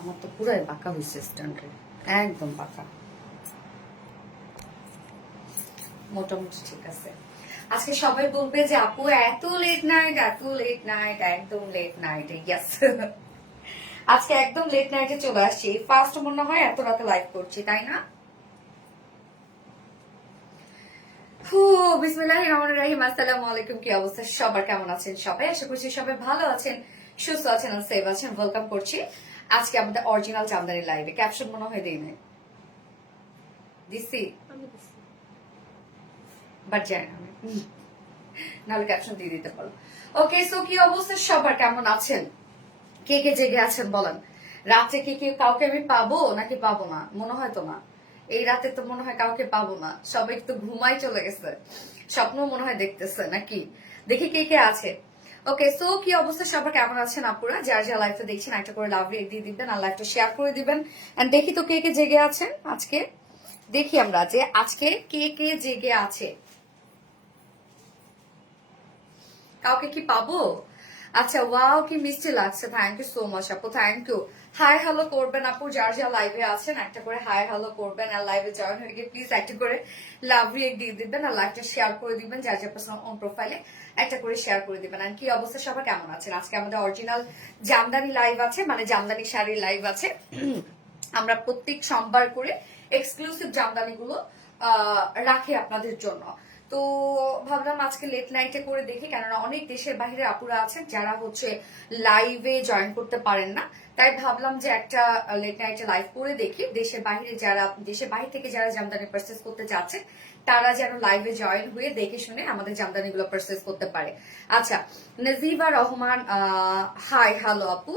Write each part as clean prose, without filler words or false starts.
আমার তো পুরাই বাঁকা হয়েছে স্ট্যান্ডে, একদম বাঁকা। মোটামুটি ঠিক আছে। আজকে সবাই বলবে যে আপু এত লেট নাইট, এত লেট নাইট, একদম লেট নাইট। ইয়েস, আজকে একদম লেট নাইটে চলে আসছি। ফার্স্ট মনে হয় এত রাতে লাইভ করছি, তাই না? বিসমিল্লাহির রহমানির রহিম। আসসালামু আলাইকুম। কি অবস্থা সবার, কেমন আছেন সবাই? আশা করছি সবাই ভালো আছেন, সুস্থ আছেন, সেফ আছেন। ওয়েলকাম করছি আজকে আমাদের অরিজিনাল জামদানি লাইভে। ক্যাপশন মনে হয় দেই নাই, দিছি বাট জানি না আমি। নাহলে ক্যাপশন দিয়ে দিতে পারো। ওকে, সো কি অবস্থা সবার, কেমন আছেন? কে কে জেগে আছেন বলেন। রাতে কে কাউকে আমি পাবো নাকি পাবো না? মনে হয় তো না, এই রাতে তো মনে হয় কাউকে পাবো না। সবাই তো ঘুমাই চলে গেছে, স্বপ্ন মনে হয় দেখতেছে নাকি। দেখি কে আছে। ওকে, সো কি অবস্থা সবার, কেমন আছেন আপুরা? যার যা লাইফটা দেখছেন একটা করে লাভ রেট দিয়ে দিবেন আর লাইফটা শেয়ার করে দিবেন। এন্ড দেখি তো কে জেগে আছেন আজকে। দেখি আমরা যে আজকে কে জেগে আছে। কাউকে কি পাবো? আচ্ছা, ওয়াও কি মিষ্টি লাগছে। থ্যাংক ইউ সো মাচ আপু, থ্যাংক ইউ। হাই হ্যালো করবেন আপু, যার যা লাইভে আছেন একটা করে হাই হ্যালো করবেন। আর লাইভে জয়েন হয়ে গিয়ে প্লিজ একটা করে লাভ রিয়েক্ট দিয়ে দিবেন আর লাইভটা শেয়ার করে দিবেন। যার যার পার্সোনাল অন প্রোফাইলে একটা করে শেয়ার করে দিবেন। আর কি অবস্থা সবার, কেমন আছেন? আজকে আমাদের অরিজিনাল জামদানি লাইভ আছে, মানে জামদানি শাড়ির লাইভ আছে। আমরা প্রত্যেক সোমবার করে এক্সক্লুসিভ জামদানি গুলো রাখি আপনাদের জন্য। তো ভাবলাম আজকে লেট নাইটে করে দেখি, কেননা অনেক দেশের বাইরে আপুরা আছেন যারা হচ্ছে লাইভে জয়েন করতে পারেন না। তাই ভাবলাম যে একটা লেট নাইটে লাইভ করে দেখি, দেশের বাইরে যারা, দেশের বাইরে থেকে যারা জামদানি পারচেস করতে যাচ্ছে তারা যেন লাইভে জয়েন হয়ে দেখে শুনে আমাদের জামদানি গুলো পারচেস করতে পারে। আচ্ছা, নজিবা রহমান, হাই হ্যালো আপু,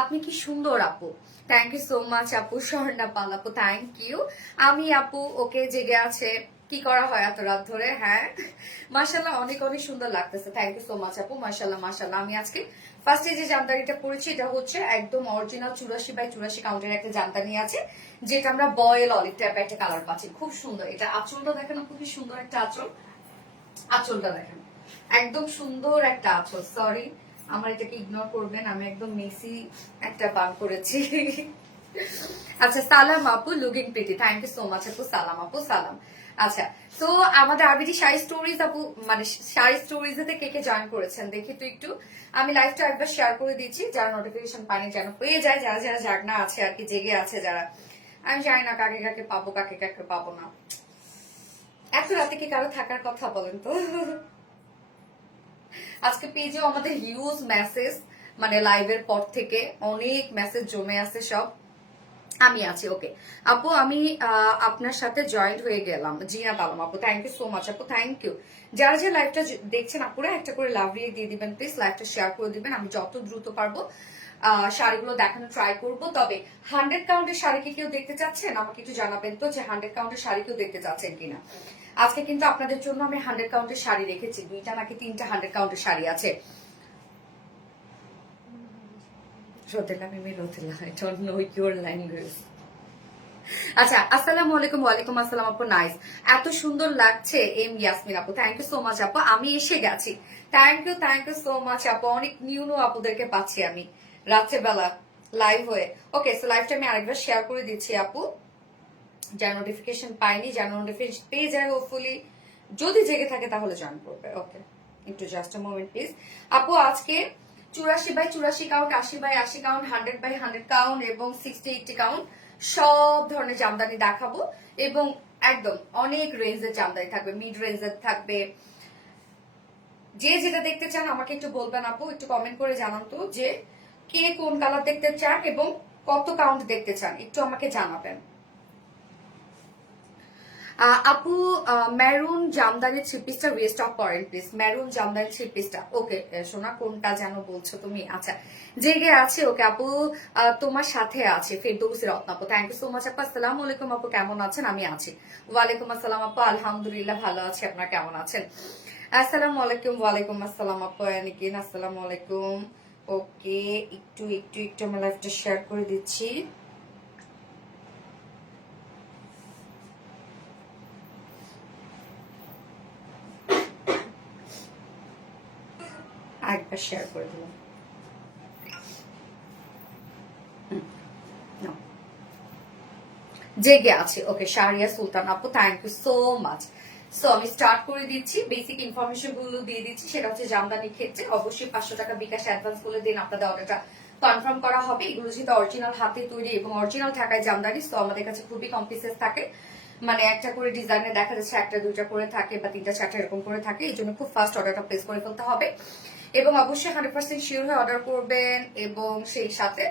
আপনি কি সুন্দর আপু। থ্যাংক ইউ সো মাচ আপু। স্বর্ণা পাল আপু, থ্যাংক ইউ। আমি আপু ওকে জেগে আছে, কি করা হয় এত রাত ধরে। হ্যাঁ, মাশাল্লাহ অনেক অনেক সুন্দর লাগতেছে। থ্যাংক ইউ সো মাচ আপু, মাশাল্লাহ মাশাল্লাহ। আমি আজকে ফার্স্টে যে জামদানিটা পরেছি এটা হচ্ছে একদম অরিজিনাল 84x84 কাউন্টের একটা জামদানি আছে, যেটা আমরা বয়েল অলিভ টাইপ একটা কালার পাচ্ছি। খুব সুন্দর। এটা আঁচলটা দেখেন, খুবই সুন্দর একটা আঁচল। আঁচলটা দেখেন, একদম সুন্দর একটা আঁচল। সরি, আমার এটাকে ইগনোর করবেন, আমি একদম মেসি একটা বান করেছি। আচ্ছা, সালাম আপু, looking pretty. Thank you so much আপু, সালাম আপু, সালাম। আচ্ছা, তো আমাদের আরবিটি শাড়ি স্টোরিজ আপু, মানে শাড়ি স্টোরিজ এতে কে জয়েন করেছেন দেখি তো একটু। আমি লাইভটা একবার শেয়ার করে দিচ্ছি, যারা নোটিফিকেশন পায়নি যেন পেয়ে যায়, যারা যারা জাগনা আছে আর কি, জেগে আছে যারা। আমি জানি না কাকে কাকে পাবো, কাকে কাকে পাবো না। এত রাতে কি কারো থাকার কথা বলেন তো। আজকে পেজেও আমাদের হিউজ মেসেজ, মানে লাইভের পর থেকে অনেক মেসেজ জমে আছে সব। আমি আছি। ওকে আপু, আমি আপনার সাথে জয়েন্ট হয়ে গেলাম। জিয়াদ আলম আপু, থ্যাংক ইউ সো মাচ আপু, থ্যাংক ইউ। যারা যে লাইভটা দেখছেন আপুরা একটা করে লাভ রিয়েক্ট দিয়ে দিবেন প্লিজ, লাইভটা শেয়ার করে দিবেন। আমি যত দ্রুত পারবো শাড়িগুলো দেখানো ট্রাই করব। তবে 100 কাউন্টের শাড়ি কি কেউ দেখতে চাচ্ছেন আমাকে একটু জানাবেন তো, যে 100 কাউন্টের শাড়ি কেউ দেখতে চাচ্ছেন কিনা। আজকে কিন্তু আপনাদের জন্য আমি 100 কাউন্টের শাড়ি রেখেছি, 2টা নাকি 3টা 100 কাউন্টের শাড়ি আছে। Rodela Mimi Rodela, I don't know your language. আচ্ছা, আসসালামু আলাইকুম। ওয়ালাইকুম আসসালাম আপু, নাইস, এত সুন্দর লাগছে। এম ইয়াসমিন আপু, থ্যাংক ইউ সো মাচ আপু, আমি এসে গেছি। থ্যাংক ইউ সো মাচ আপু। অনেক নিউ নিউ আপুদেরকে পাচ্ছি আমি রাত্রেবেলা লাইভ হয়ে। ওকে, সো লাইভটা আমি আরেকবার শেয়ার করে দিচ্ছি আপু, যার নোটিফিকেশন পাইনি, যার নোটিফিকেশন পেয়ে যায় হোপফুলি, যদি জেগে থাকে তাহলে জয়েন করবে। ওকে, একটু জাস্ট আ মোমেন্ট প্লিজ আপু। আজকে 84x84 count, 80x80 count, 100x100 count এবং 60x80 কাউন্ট সব ধরনের জামদানি দেখাবো। এবং একদম অনেক রেঞ্জের জামদানি থাকবে, মিড রেঞ্জের থাকবে। যে যেটা দেখতে চান আমাকে একটু বলবেন আপু, একটু কমেন্ট করে জানান তো যে কে কোন কালার দেখতে চান এবং কত কাউন্ট দেখতে চান, একটু আমাকে জানাবেন। আপু, মেরুন জামদানি থ্রি পিসটা রিস্টক করেন প্লিজ। মেরুন জামদানি থ্রি পিসটা। ওকে সোনা, কোনটা যেন বলছো তুমি? আচ্ছা, জেগে আছে। ওকে আপু, তোমার সাথে আছে ফেরদৌসি রত্ন আপু, থ্যাংক ইউ সো মাচ আপু। আসসালামু আলাইকুম আপু, কেমন আছেন? আমি আছি। ওয়ালাইকুম আসসালাম আপু, আলহামদুলিল্লাহ ভালো আছি, আপনারা কেমন আছেন? আসসালামু আলাইকুম। ওয়ালাইকুম আসসালাম আপু অনিকিন, আসসালামু আলাইকুম। ওকে, একটু একটু একটু আমার লাইফটা শেয়ার করে দিচ্ছি। একবার শেয়ার করে দিলাম। জেগে আছে। ওকে, শাহরিয়া সুলতান আপু, thank you so much. So আমি স্টার্ট করে দিচ্ছি, বেসিক ইনফরমেশন গুলো দিয়ে দিচ্ছি। সেটা হচ্ছে জামদানির ক্ষেত্রে অবশ্যই 500 টাকা বিকাশ অ্যাডভান্স করে দিন, আপনাদের অর্ডারটা কনফার্ম করা হবে। এগুলো যেহেতু অরিজিনাল হাতে তৈরি এবং অরিজিনাল ঢাকায় জামদানি, তো আমাদের কাছে খুবই কম পিসেস থাকে, মানে একটা করে ডিজাইনে দেখা যাচ্ছে একটা দুইটা করে থাকে বা তিনটা চারটা এরকম করে থাকে। এই জন্য খুব ফাস্ট অর্ডারটা প্লেস করে ফেলতে হবে এবং অবশ্যই 100% শিওর হয়ে অর্ডার করবেন এবং সেই সাথে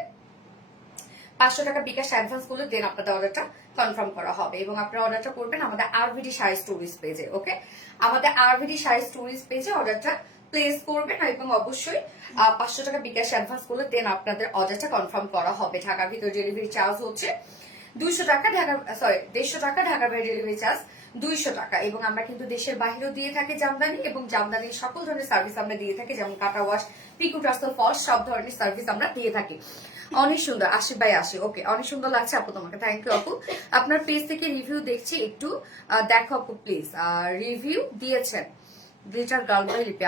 500 টাকা বিকাশ অ্যাডভান্স করলে দেন আপনাদের অর্ডারটা কনফার্ম করা হবে এবং আপনারা অর্ডারটা করবেন আমাদের আরভিডি শাড়ি স্টোরিজ পেজে। ওকে, আমাদের আরভিডি শাড়ি স্টোরিজ পেজে অর্ডারটা প্লেস করবেন এবং অবশ্যই 500 টাকা বিকাশ অ্যাডভান্স করলে দেন আপনাদের অর্ডারটা কনফার্ম করা হবে। ঢাকার ভিতরে ডেলিভারি চার্জ হচ্ছে 200 টাকা, ঢাকার 150 টাকা, ঢাকার বাইরে ডেলিভারি চার্জ 200 টাকা। এবং আমরা কিন্তু দেশের বাহিরেও দিয়ে থাকি জামদানি এবং জামদানির সকল ধরনের সার্ভিস আমরা দিয়ে থাকি, যেমন কাটা ওয়াশ, পিকু টাসল, ফলস, সব ধরনের সার্ভিস আমরা দিয়ে থাকি। অনেক সুন্দর, 80/80। ওকে, অনেক সুন্দর লাগছে আপু তোমাকে, থ্যাংক ইউ আপু। আপনার পেজ থেকে রিভিউ দেখছি, একটু দেখো আপু প্লিজ। রিভিউ দিয়েছেন গ্লিটার গার্ল বাই লিপি,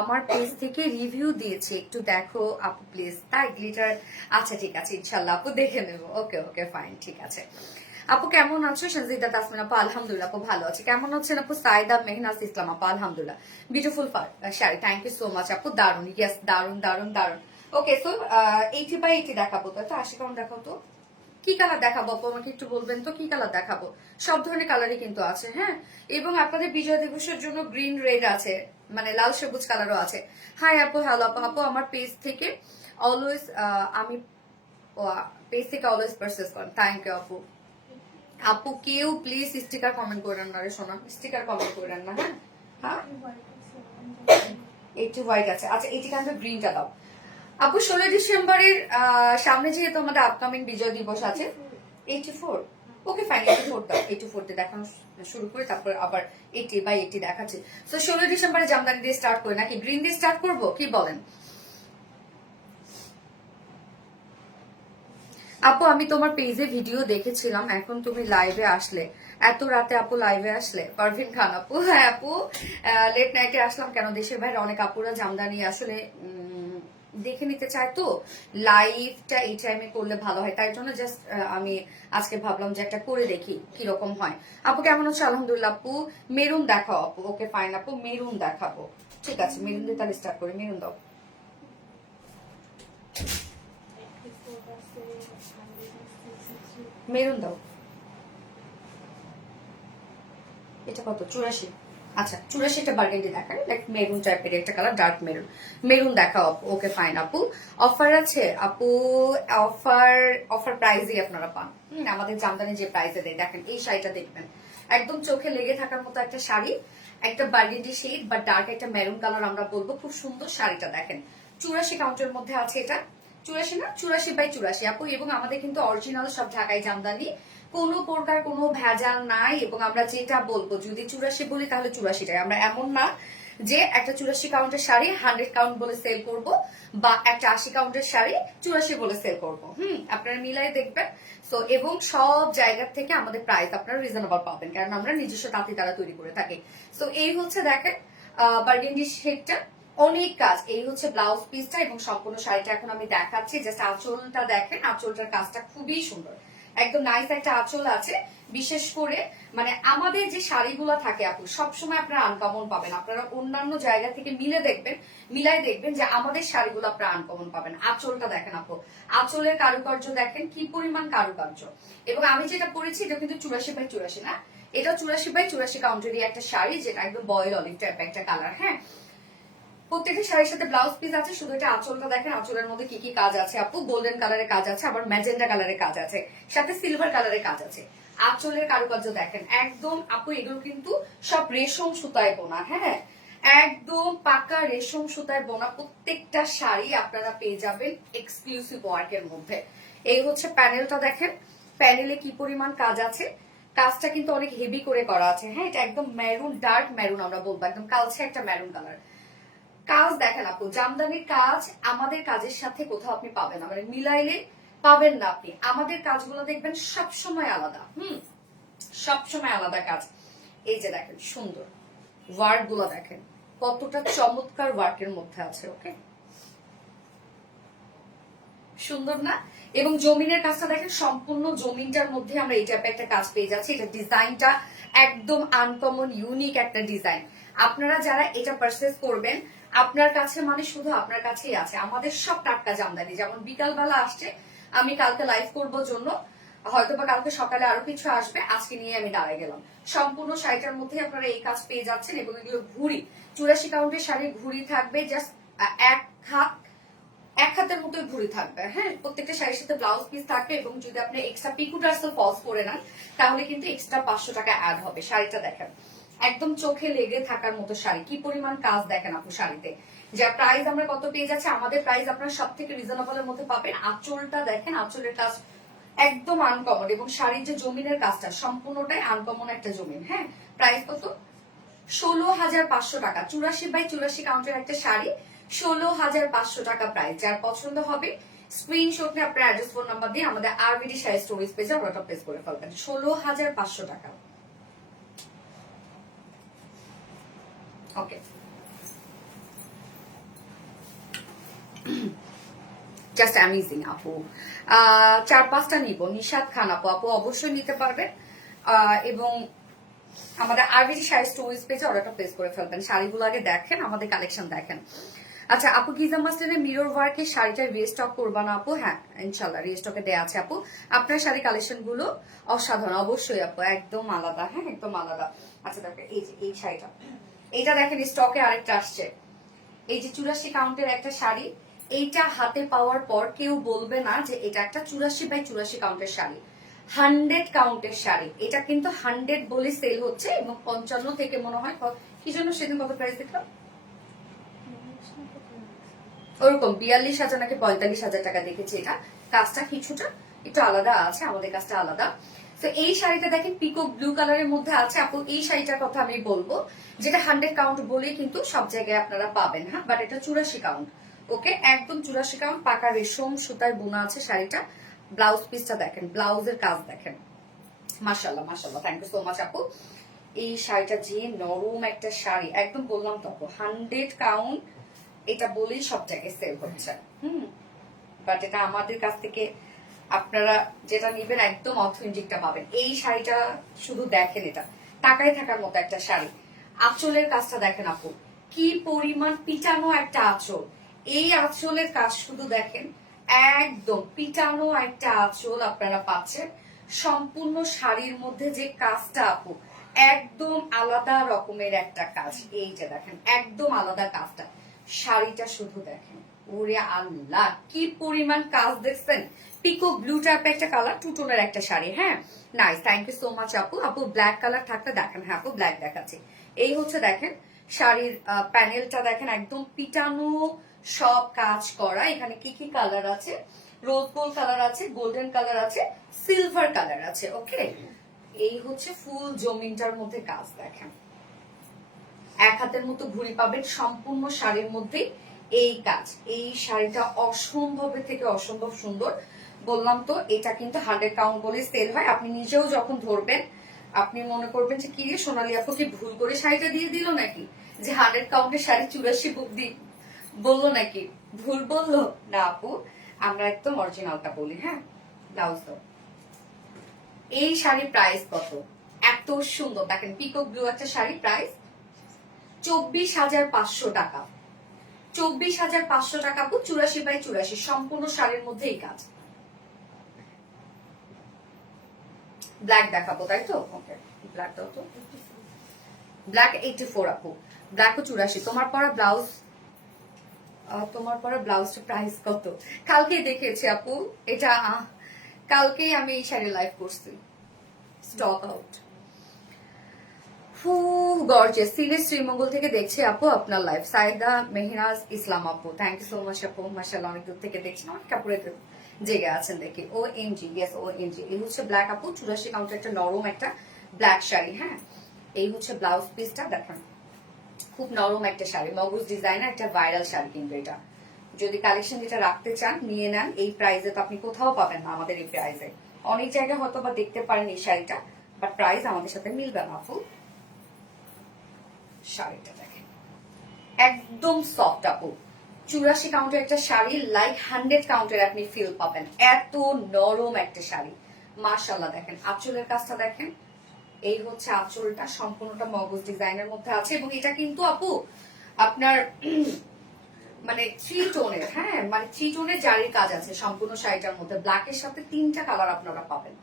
আমার পেজ থেকে রিভিউ দিয়েছে, একটু দেখো আপু প্লিজ। তাই গ্লিটার, আচ্ছা ঠিক আছে, ইনশাল্লাহ আপু দেখে নেবো। ওকে ওকে ফাইন, ঠিক আছে। আপু কেমন আছো? সঞ্জিদা তাসমিন আপু, আলহামদুলিল্লাহ আপু ভালো আছে। কেমন আছেন আপু? সাইদা মেহনাজ ইসলাম আপু, আলহামদুলিল্লাহ। Beautiful sari, thank you so much আপু, দারুন, ইয়েস দারুন দারুন দারুন। ওকে, সো 80/80 দেখাবো তো, 80 কাউন্ট দেখাও তো। কি কালার দেখাবো আপু আমাকে একটু বলবেন তো, কি কালার দেখাবো? সব ধরনের কালারই কিন্তু আছে, হ্যাঁ। এবং আপনাদের বিজয় দিবসের জন্য গ্রিন রেড আছে, মানে লাল সবুজ কালারও আছে। হাই আপু, হ্যালো আপু। আপু আমার পেজ থেকে অলওয়েজ আমি পেজ থেকে অলওয়েজ পারচেজ করেন, থ্যাংক ইউ আপু। আপু কেউ প্লিজ স্টিকার কমেন্ট করেন না রে সোনা, স্টিকার কমেন্ট করেন না, হ্যাঁ হ্যাঁ। একটু হোয়াইট আছে, আচ্ছা এটি কিন্তু গ্রিনটা দাও আপু। 16 ডিসেম্বরের সামনে যেহেতু আমাদের আপকামিং বিজয় দিবস আছে। 84, ওকে ফাইন, 84 দাও, 84 তে দেখানো শুরু করে তারপর আবার 80/80 দেখাচ্ছে। তো 16 ডিসেম্বরে জামদানি দিয়ে স্টার্ট করে নাকি গ্রিন দিয়ে স্টার্ট করবো, কি বলেন আপু? আমি তোমার পেজে ভিডিও দেখেছিলাম, এখন তুমি লাইভে আসলে, এত রাতে আপু লাইভে আসলে? পারভিন খান আপু, হ্যাঁ আপু লেট নাইটে আসলাম, কেন দেশের বাইরে অনেক আপুরা জামদানি আসলে দেখে নিতে চায়, তো লাইভটা এই টাইমে করলে ভালো হয়, তাই জন্য জাস্ট আমি আজকে ভাবলাম যে একটা করে দেখি কিরকম হয়। আপু কেমন হচ্ছে? আলহামদুলিল্লাহ আপু। মেরুন দেখাও আপু, ওকে ফাইন আপু, মেরুন দেখাবো, ঠিক আছে মেরুন দিয়ে তাহলে স্টার্ট করি। মেরুন দাও, মেরুন দাও। এটা কত? 84। আচ্ছা 84টা বার্গেন্ডি দেখান, লাইক মেরুন টাইপের একটা কালার, ডার্ক মেরুন। মেরুন দেখাও আপু, ওকে ফাইন আপু। অফার আছে আপু? অফার, অফার প্রাইসই আপনারা পান। আমাদের জামদানি যে প্রাইসে দেয়, দেখেন এই শাড়িটা দেখবেন, একদম চোখে লেগে থাকার মতো একটা শাড়ি, একটা বার্গেন্ডি শেড বা ডার্ক একটা মেরুন কালার আমরা বলবো, খুব সুন্দর শাড়িটা দেখেন। 84 কাউন্টের মধ্যে আছে এটা, 84 না, 84/84 আপু। এবং আমাদের কিন্তু অরিজিনাল সব ঢাকাই জামদানি, কোনো প্রকার কোনো ভেজাল নাই। এবং আমরা যেটা বলবো, যদি 84 বলি তাহলে 84টাই, আমরা এমন না যে একটা 84 কাউন্টের শাড়ি 100 কাউন্ট বলে সেল করব বা একটা 80 কাউন্টের শাড়ি 84 বলে সেল করব। আপনারা মিলাই দেখবেন। সো এবং সব জায়গা থেকে আমাদের প্রাইস আপনারা রিজনেবল পাবেন, কারণ আমরা নিজস্ব তাঁতি দ্বারা তৈরি করে থাকি। সো এই হচ্ছে দেখেন বার্গেন্ডি শেডটা, অনেক কাজ। এই হচ্ছে ব্লাউজ পিসটা এবং সম্পূর্ণ শাড়িটা এখন আমি দেখাচ্ছি। জাস্ট আঁচলটা দেখেন, আঁচলটার কাজটা খুবই সুন্দর, একদম নাইস একটা আঁচল আছে। বিশেষ করে মানে আমাদের যে শাড়িগুলো থাকে আপু, সবসময় আপনারা আনকমন পাবেন। আপনারা অন্যান্য জায়গা থেকে মিলাই দেখবেন যে আমাদের শাড়িগুলো আপনারা আনকমন পাবেন। আঁচলটা দেখেন আপু, আঁচলের কারুকার্য দেখেন কি পরিমাণ কারুকার্য। এবং আমি যেটা পরেছি এটা কিন্তু 84/84 না, এটা 84/84 কাউন্টারি একটা শাড়ি, যেটা একদম বয়েল অলিভ টাইপ একটা কালার, হ্যাঁ। প্রত্যেকটা শাড়ির সাথে ব্লাউজ পিস আছে, শুধু এটা আঁচলটা দেখেন, আঁচলের মধ্যে কি কি কাজ আছে আপু। গোল্ডেন কালারের কাজ আছে, আবার ম্যাজেন্ডা কালারের কাজ আছে, সাথে সিলভার কালারের কাজ আছে। আঁচলের কারুকার্য দেখেন একদম আপু, এগুলো কিন্তু সব রেশম সুতায় বোনা, হ্যাঁ একদম পাকা রেশম সুতায় বোনা। প্রত্যেকটা শাড়ি আপনারা পেয়ে যাবেন এক্সক্লুসিভ ওয়ার্কের মধ্যে। এই হচ্ছে প্যানেলটা দেখেন, প্যানেলে কি পরিমাণ কাজ আছে। কাজটা কিন্তু অনেক হেভি করে করা আছে, হ্যাঁ। এটা একদম মেরুন, ডার্ক মেরুন আমরা বলবো, একদম কালচে একটা মেরুন কালার। কাজ দেখেন আপু, জামদানির কাজ আমাদের কাজের সাথে কোথাও আপনি পাবেন না, মানে মিলাইলে পাবেন না আপনি। আমাদের কাজগুলো দেখবেন সবসময় আলাদা, সবসময় আলাদা কাজ। এই যে দেখেন সুন্দর ওয়ার্ক গুলো দেখেন, কতটা চমৎকার ওয়ার্কের মধ্যে আছে। ওকে, সুন্দর না? এবং জমিনের কাজটা দেখেন, সম্পূর্ণ জমিনটার মধ্যে আমরা এই টাইপের একটা কাজ পেয়ে যাচ্ছি। এটা ডিজাইনটা একদম আনকমন ইউনিক একটা ডিজাইন। আপনারা যারা এটা পারচেজ করবেন, আপনার কাছে মানে শুধু আপনার কাছেই আছে। আমাদের সব টাটকা জামদানি, যেমন বিকালবেলা আসছে, আমি কালকে লাইভ করবো জন্য, হয়তো বা কালকে সকালে আরো কিছু আসবে, আজকে নিয়ে আমি দাঁড়ায় গেলাম। সম্পূর্ণ শাড়িটার মধ্যে আপনারা এই কাজ পেয়ে যাচ্ছেন। এবং এগুলো ঘুড়ি, 84 কাউন্টের শাড়ির ঘুড়ি থাকবে, জাস্ট এক হাতের মতো ঘুড়ি থাকবে। হ্যাঁ, প্রত্যেকটা শাড়ির সাথে ব্লাউজ পিস থাকবে। এবং যদি আপনি এক্সট্রা পিকো টার্সেল ফলস করে নেন, তাহলে কিন্তু এক্সট্রা 500 টাকা অ্যাড হবে। শাড়িটা দেখেন, একদম চোখে লেগে থাকার মতো শাড়ি। কি পরিমাণ কাজ দেখেন আপু শাড়িতে। যার প্রাইস আমরা কত পেয়ে যাচ্ছে, আমাদের প্রাইস আপনারা সব থেকে রিজনেবলের মধ্যে পাবেন। আঁচলটা দেখেন, আঁচলের কাজ একদম আনকমন। এবং শাড়ির যে জমিনের কাজটা সম্পূর্ণটাই আনকমন একটা জমিন। হ্যাঁ, প্রাইস কত? 16,500 টাকা। 84x84 কাউন্টের একটা শাড়ি, 16,500 টাকা প্রাইস। যার পছন্দ হবে স্ক্রিনশট নিয়ে আপনার অ্যাড্রেস ফোন নাম্বার দিয়ে আমাদের আরবিডি শাড়ি স্টোরেজ পেজে অর্ডার প্লেস করে ফেলবেন। 16,500 টাকা। ওকে, জাস্ট অ্যামেজিং আপু। 4-5টা নিব। নিশাদ খান আপু, আপু অবশ্যই নিতে পারবেন। এবং আমাদের আরবিডি শাড়ি স্টোরেজ পেজে অর্ডারটা প্লেস করে ফেলবেন। শাড়িগুলো আগে দেখেন, আমাদের কালেকশন দেখেন। আচ্ছা আপু, গিজা মাসলিনের মিরর ওয়ার্কের শাড়িটা রিস্টক করবা না আপু? হ্যাঁ ইনশাল্লাহ রিস্টকে দেয়া আছে আপু। আপনার শাড়ি কালেকশন গুলো অসাধারণ, অবশ্যই আপু, একদম আলাদা। হ্যাঁ, একদম আলাদা। আচ্ছা দেখেন, এই যে এই শাড়িটা, এইটা দেখেন স্টকে আরেকটা আসছে। এই যে 84 কাউন্টের একটা শাড়ি, এইটা হাতে পাওয়ার পর কেউ বলবে না যে এটা একটা 84x84 কাউন্টের শাড়ি। 100 কাউন্টের শাড়ি। এটা কিন্তু 100 বলে সেল হচ্ছে। এবং 55 থেকে মনে হয় কি জন্য সেদিন কত প্রাইস দেখলাম, ওরকম 42,000 নাকি 45,000 টাকা দেখেছি। এটা কাজটা কিছুটা একটু আলাদা আছে, আমাদের কাজটা আলাদা। তো এই শাড়িটা দেখেন পিকক ব্লু কালারের মধ্যে আছে আপু। এই শাড়িটার কথা আমি বলবো, যেটা 100 কাউন্ট বলেই কিন্তু সব জায়গায় আপনারা পাবেন। হ্যাঁ, বাট এটা 84 কাউন্ট। ওকে, একদম 84 কাউন্ট, পাকা রেশম সুতায় বোনা আছে শাড়িটা। ব্লাউজ পিসটা দেখেন, ব্লাউজের কাজ দেখেন, মাশাআল্লাহ মাশাআল্লাহ। থ্যাংক ইউ সো মাচ আপু। এই শাড়িটা যে নরম একটা শাড়ি, একদম বললাম তো আপু 100 কাউন্ট, এটা বলেই সব জায়গায় সেল হচ্ছে। বাট এটা আমাদের কাছ থেকে আপনারা যেটা নিবেন একদম অথেন্টিকটা পাবেন। এই শাড়িটা শুধু দেখেন, এটা টাকায় থাকার মতো একটা শাড়ি। আঁচলের কাজটা দেখেন আপু, কি পরিমাণ পিটানো একটা আঁচল। এই আঁচলের কাজ শুধু দেখেন, একদম পিটানো একটা আঁচল আপনারা পাচ্ছেন। সম্পূর্ণ শাড়ির মধ্যে যে কাজটা আপু, একদম আলাদা রকমের একটা কাজ। এই যে দেখেন, একদম আলাদা কাজটা। শাড়িটা শুধু দেখেন, ওরে আল্লাহ কি পরিমাণ কাজ দেখছেন। পিকো ব্লু টাইপের একটা কালার, টু টোনের একটা শাড়ি। হ্যাঁ, nice, thank you so much আপু। আপু ব্ল্যাক কালার থাকলে দেখেন। হ্যাঁ আপু, ব্ল্যাক দেখাচ্ছি। এই হচ্ছে দেখেন শাড়ির প্যানেলটা দেখেন, একদম পিটানো সব কাজ করা। এখানে কি কি কালার আছে, রোজ গোল্ড কালার আছে, গোল্ডেন কালার আছে, সিলভার কালার আছে। ওকে, এই হচ্ছে ফুল জমিনটার মধ্যে কাজ দেখেন। এক হাতের মতো ঘুড়ি পাবেন সম্পূর্ণ শাড়ির মধ্যে। এই কাজ, এই শাড়িটা অসম্ভবের থেকে অসম্ভব সুন্দর। বললাম তো, এটা কিন্তু 100 কাউন্ট বলে সেল হয়। আপনি নিজেও যখন ধরবেন, আপনি মনে করবেন যে কি রে সোনালী আপু কি ভুল করে শাড়িটা দিয়ে দিল নাকি, যে 100 কাউন্টের শাড়ি 84 বুক দি বললো নাকি, ভুল বললো না আপু, আমরা একদম অরিজিনালটা বলি। হ্যাঁ, ব্লাউজ দাও। এই শাড়ির প্রাইস কত? এত সুন্দর দেখেন, পিকক ব্লু একটা শাড়ি, প্রাইস 24,500 টাকা। 24,500 টাকা আপু, 84x84 সম্পূর্ণ শাড়ির মধ্যে এই কাজ। ব্ল্যাক দেখাবো তাই তো? ওকে, ব্ল্যাক দাও তো। ব্ল্যাক 84 আপু, ব্ল্যাক 84। তোমার পরা ব্লাউজটা প্রাইস কত? কালকে দেখেছি আপু, এটা কালকেই আমি এই শাড়ি লাইভ করছি। Stock out. Gorgeous, Sylhet Sreemangal থেকে দেখছি আপু আপনার লাইভ। সাইদা মেহরাজ ইসলাম আপু, থ্যাংক ইউ সো মাচ আপু। মাশাআল্লাহ, অনেক দূর থেকে দেখছি, অনেক কাপড়ে জেগে আছেন দেখি। ও এমজি, ইয়েস ও এমজি। এই হচ্ছে ব্ল্যাক আপু, 84 কাউন্টের একটা নরম একটা ব্ল্যাক শাড়ি। হ্যাঁ, এই হচ্ছে ব্লাউজ পিসটা দেখেন, খুব নরম একটা শাড়ি, মগজ ডিজাইনের একটা ভাইরাল শাড়ি। কিন্তু এটা যদি কালেকশন যেটা রাখতে চান নিয়ে নেন। এই প্রাইসে তো আপনি কোথাও পাবেন না আমাদের এই প্রাইসে। অনেক জায়গায় হয়তো বা দেখতে পারেন এই শাড়িটা, বাট প্রাইস আমাদের সাথে মিলবে না আপু। শাড়িটা দেখেন, একদম সফট আপু, 84 কাউন্টের একটা শাড়ি, লাইক 100 কাউন্টের আপনি ফিল পাবেন। এত নরম একটা শাড়ি, মাশাআল্লাহ। দেখেন আঁচলের কাজটা দেখেন, এই হচ্ছে আঁচলটা, সম্পূর্ণটা মগজ ডিজাইনের মধ্যে আছে। এবং এটা কিন্তু আপু আপনার মানে 3 টোনের, হ্যাঁ মানে 3 টোনের জারির কাজ আছে সম্পূর্ণ শাড়িটার মধ্যে। ব্ল্যাকের সাথে 3টা কালার আপনারা পাবেন।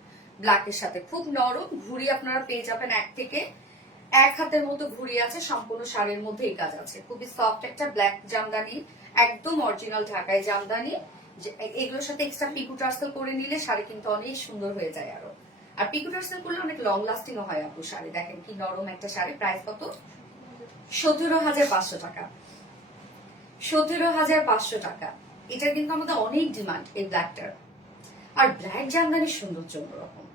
ব্ল্যাকের সাথে খুব নরম ঘুড়ি আপনারা পেয়ে যাবেন, 1 থেকে 1 হাতের মতো ঘুড়ি আছে। সম্পূর্ণ শাড়ির মধ্যে এই কাজ আছে। খুবই সফট একটা ব্ল্যাক জামদানি, একদম অরিজিনাল ঢাকায় জামদানি। এগুলোর সাথে এক্সট্রা পিকু টার্সেল করে নিলে শাড়ি কিন্তু অনেক সুন্দর হয়ে যায় আরো। আর পিকু টার্সেল করলে অনেক লং লাস্টিং হয় আপু শাড়ি। দেখেন কি নরম একটা শাড়ি। প্রাইস কত? 17,500 টাকা। 17,500 টাকা। এটা কিন্তু আমাদের অনেক ডিমান্ড এই ব্ল্যাকটার। আর ব্ল্যাক জামদানির সৌন্দর্য অন্যরকম।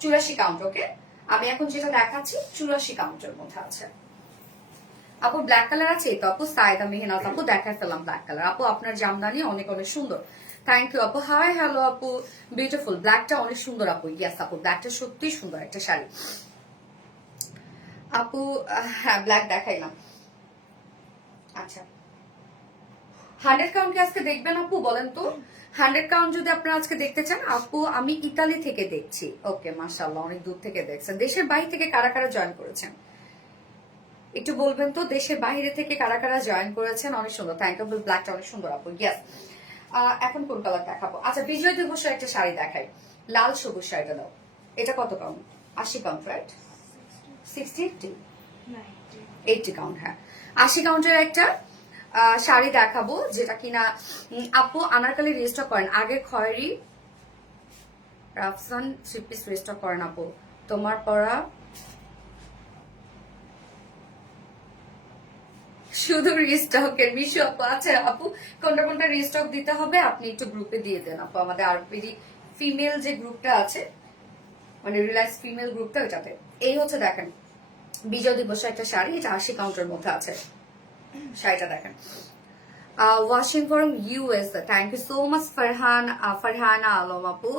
84 কাউন্ট। ওকে, আমি এখন যেটা দেখাচ্ছি 84 কাউন্টের মধ্যে আছে। আপু ব্ল্যাক কালার আছে তো আপু? সাইদা মেহনাজ আপু দেখায় ফেলাম ব্ল্যাক কালার। আপু আপনার জামদানি অনেক অনেক সুন্দর, থ্যাংক ইউ আপু। হাই হ্যালো আপু, বিউটিফুল। ব্ল্যাকটা অনেক সুন্দর আপু। ইয়েস আপু, ব্ল্যাকটা সত্যি সুন্দর একটা শাড়ি আপু। হ্যাঁ ব্ল্যাক দেখাইলাম। আচ্ছা 100 কাউন্ট কি আজকে দেখবেন আপু বলেন তো? 100 কাউন্ট যদি আপনারা আজকে দেখতে চান আপু, আমি ইতালি থেকে দেখছি। ওকে মাশাআল্লাহ, অনেক দূর থেকে দেখছেন। দেশের বাইরে থেকে কারা কারা জয়েন করেছেন একটু বলবেন তো? দেশের বাইরে থেকে কারা কারা জয়েন করেছেন? অনেক সুন্দর, থ্যাংক ইউ। ব্ল্যাকটা অনেক সুন্দর আপু। ইয়েস। এখন কোন কালার দেখাবো? আচ্ছা বিজয় দিবসের একটা শাড়ি দেখাই, লাল সবুজ শাড়িটা দাও। এটা কত কাউন্ট? 80 count right? 60 80 কাউন্ট। হ্যাঁ 80 কাউন্টের একটা শাড়ি দেখাবো, যেটা কিনা আপু আনারকালি রেজিস্টার করেন। আগে খয়েরি রাফসান 3 পিস রেজিস্টার করেন আপু। তোমার পরা শুধু রিস্টকের মিশু আপু। আচ্ছা আপু কোনটা কোনটা রিস্টক দিতে হবে আপনি একটু গ্রুপে দিয়ে দেন আপু। আমাদের আরপিডি ফিমেল যে গ্রুপটা আছে, মানে রিলায়েন্স ফিমেল গ্রুপটা, ওইটাতে। এই হচ্ছে দেখেন বিজয় দিবসের একটা শাড়ি, এটা 80 কাউন্টের মধ্যে আছে। শাড়িটা দেখেন। Washing from US, thank you so much Farhana Alam আপু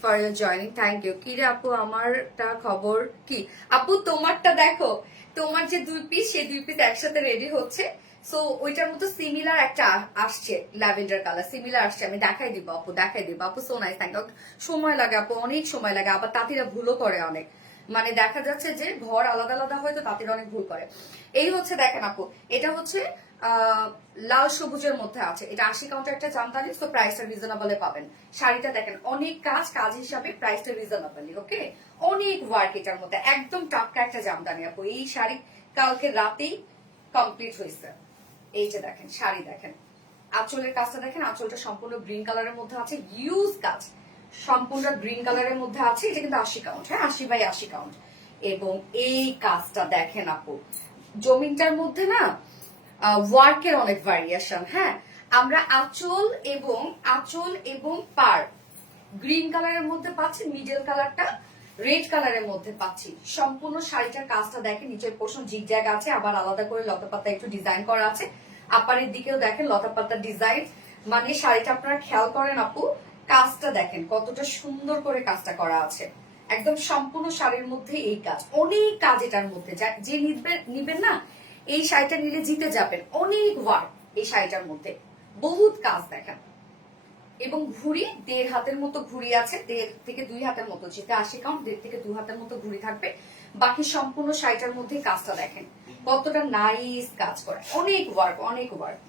for your joining, thank you. কি রে আপু আমারটা খবর কি? আপু তোমারটা দেখো, তোমার যে 2 পিস, সেই 2 পিস একসাথে রেডি হচ্ছে। সো ওইটার মতো সিমিলার একটা আসছে, ল্যাভেন্ডার কালার সিমিলার আসছে। আমি দেখাই দিব আপু, দেখাই দিব আপু। So nice, thank you. সময় লাগে আপু, অনেক সময় লাগে। আবার তাঁতিরা ভুলও করে অনেক, মানে দেখা যাচ্ছে যে ঘর আলাদা আলাদা হয় তো তাঁতিরা অনেক ভুল করে। এই হচ্ছে দেখেন আপু, এটা হচ্ছে লাল সবুজের মধ্যে আছে। এটা 80 কাউন্টার একটা জামদানি, তো প্রাইসটা রিজনেবলে পাবেন। শাড়িটা দেখেন অনেক কাজ, কাজ হিসাবে প্রাইসটা রিজনেবলি। ওকে, অনেক ওয়ার্ক এটার মধ্যে, একদম টাটকা একটা জামদানি আপু। এই শাড়ি কালকে রাতেই কমপ্লিট হয়েছে। এই যে দেখেন শাড়ি দেখেন, আঁচলের কাজটা দেখেন। আঁচলটা সম্পূর্ণ গ্রিন কালারের মধ্যে আছে, ইউজ কাজ সম্পূর্ণ গ্রিন কালারের মধ্যে আছে। এটা কিন্তু 80 কাউন্ট, হ্যাঁ 80 বাই 80 কাউন্ট। এবং এই কাজটা দেখেন আপু, জমিনটার মধ্যে না ওয়ার্কের অনেক ভ্যারিয়েশন। হ্যাঁ আমরা আঁচল এবং পার গ্রিন কালারের মধ্যে পাচ্ছি, মিডল কালারটা রেড কালারের মধ্যে পাচ্ছি। সম্পূর্ণ শাড়িটার কাজটা দেখেন, নিচের পোর্শন জিগজ্যাগ আছে, আবার আলাদা করে লতা পাতা একটু ডিজাইন করা আছে। আপারের দিকেও দেখেন লতা পাতার ডিজাইন। মানে শাড়িটা আপনারা খেয়াল করেন আপু, কাজটা দেখেন কতটা সুন্দর করে কাজটা করা আছে। একদম সম্পূর্ণ শাড়ির মধ্যে এই কাজ, অনেক কাজ এটার মধ্যে। যে নিবেন না এই শাড়িটা নিলে জিতে যাবেন। অনেক ওয়ার্ক এই শাড়িটার মধ্যে, বহুত কাজ দেখেন। এবং ঘুড়ি 1.5 হাতের মতো ঘুড়ি আছে, 1.5 থেকে 2 হাতের মতো, যেটা 80 কাউন্ট 1.5 থেকে 2 হাতের মতো ঘুড়ি থাকবে। বাকি সম্পূর্ণ শাড়িটার মধ্যে কাজটা দেখেন কতটা নাইস কাজ করে, অনেক ওয়ার্ক, অনেক ওয়ার্ক।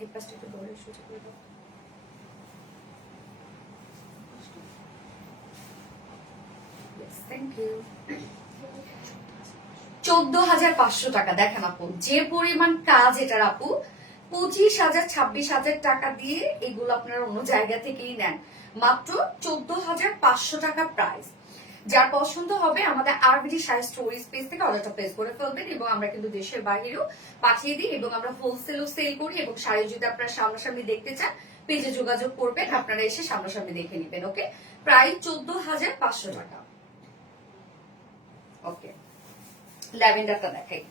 এই পাশটা একটু ধরে সোজা করে দাও। Thank you. 14,500 টাকা। দেখেন আপু যে পরিমাণ কাজ এটার আপু, 25,000 26,000 টাকা দিয়ে এগুলো আপনারা অন্য জায়গা থেকেই নেন। মাত্র 14,500 টাকা প্রাইস। যার পছন্দ হবে আমাদের আরবিডি শাড়ি স্টোরি স্পেস থেকে অর্ডারটা প্লেস করে ফেলবেন। এবং আমরা কিন্তু দেশের বাইরেও পাঠিয়ে দিই, এবং আমরা হোলসেলও সেল করি। এবং শাড়ি যদি আপনারা সামনাসামনি দেখতে চান পেজে যোগাযোগ করবেন, আপনারা এসে সামনাসামনি দেখে নেবেন। ওকে, প্রাইস 14,500 টাকা। ওকে, ল্যাভেন্ডারটা দেখাই।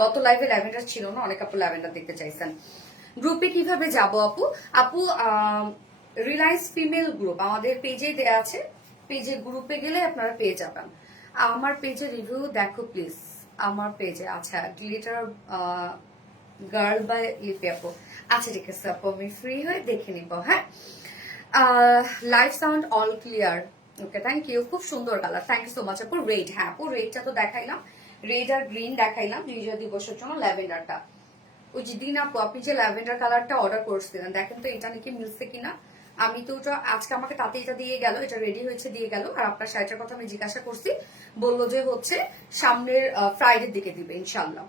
গত লাইভে ল্যাভেন্ডার ছিল না, অনেক আপু ল্যাভেন্ডার দেখতে চাইছেন। গ্রুপে কিভাবে যাব আপু? আপু রিলায়েন্স ফিমেল গ্রুপ আমাদের পেজে দেয়া আছে, পেজে গ্রুপে গেলে আপনারা পেয়ে যাবেন। আমার পেজে রিভিউ দেখো প্লিজ, আমার পেজে। আচ্ছা ডিলিটার গার্ল বাই লিপি আপু। আচ্ছা ঠিক আছে আপু, আমি ফ্রি হয়ে দেখে নিব। হ্যাঁ, live sound all clear. Okay, thank you. খুব সুন্দর colour, thank you so much আপু। রেড, হ্যাঁ আপু রেডটা তো দেখাইলাম, রেড আর গ্রিন দেখাইলাম বিজয় দিবসের জন্য। ল্যাভেন্ডারটা ওই যে দিন আপু আপনি যে ল্যাভেন্ডার কালারটা অর্ডার করছিলেন, দেখেন তো এটা নাকি মিলছে কিনা। আমি তো ওটা আজকে আমাকে তাতে এটা দিয়ে গেল, এটা রেডি হয়েছে দিয়ে গেল। আর আপনার শাড়িটার কথা আমি জিজ্ঞাসা করছি, বললো যে হচ্ছে সামনের ফ্রাইডের দিকে দিবে ইনশাল্লাহ।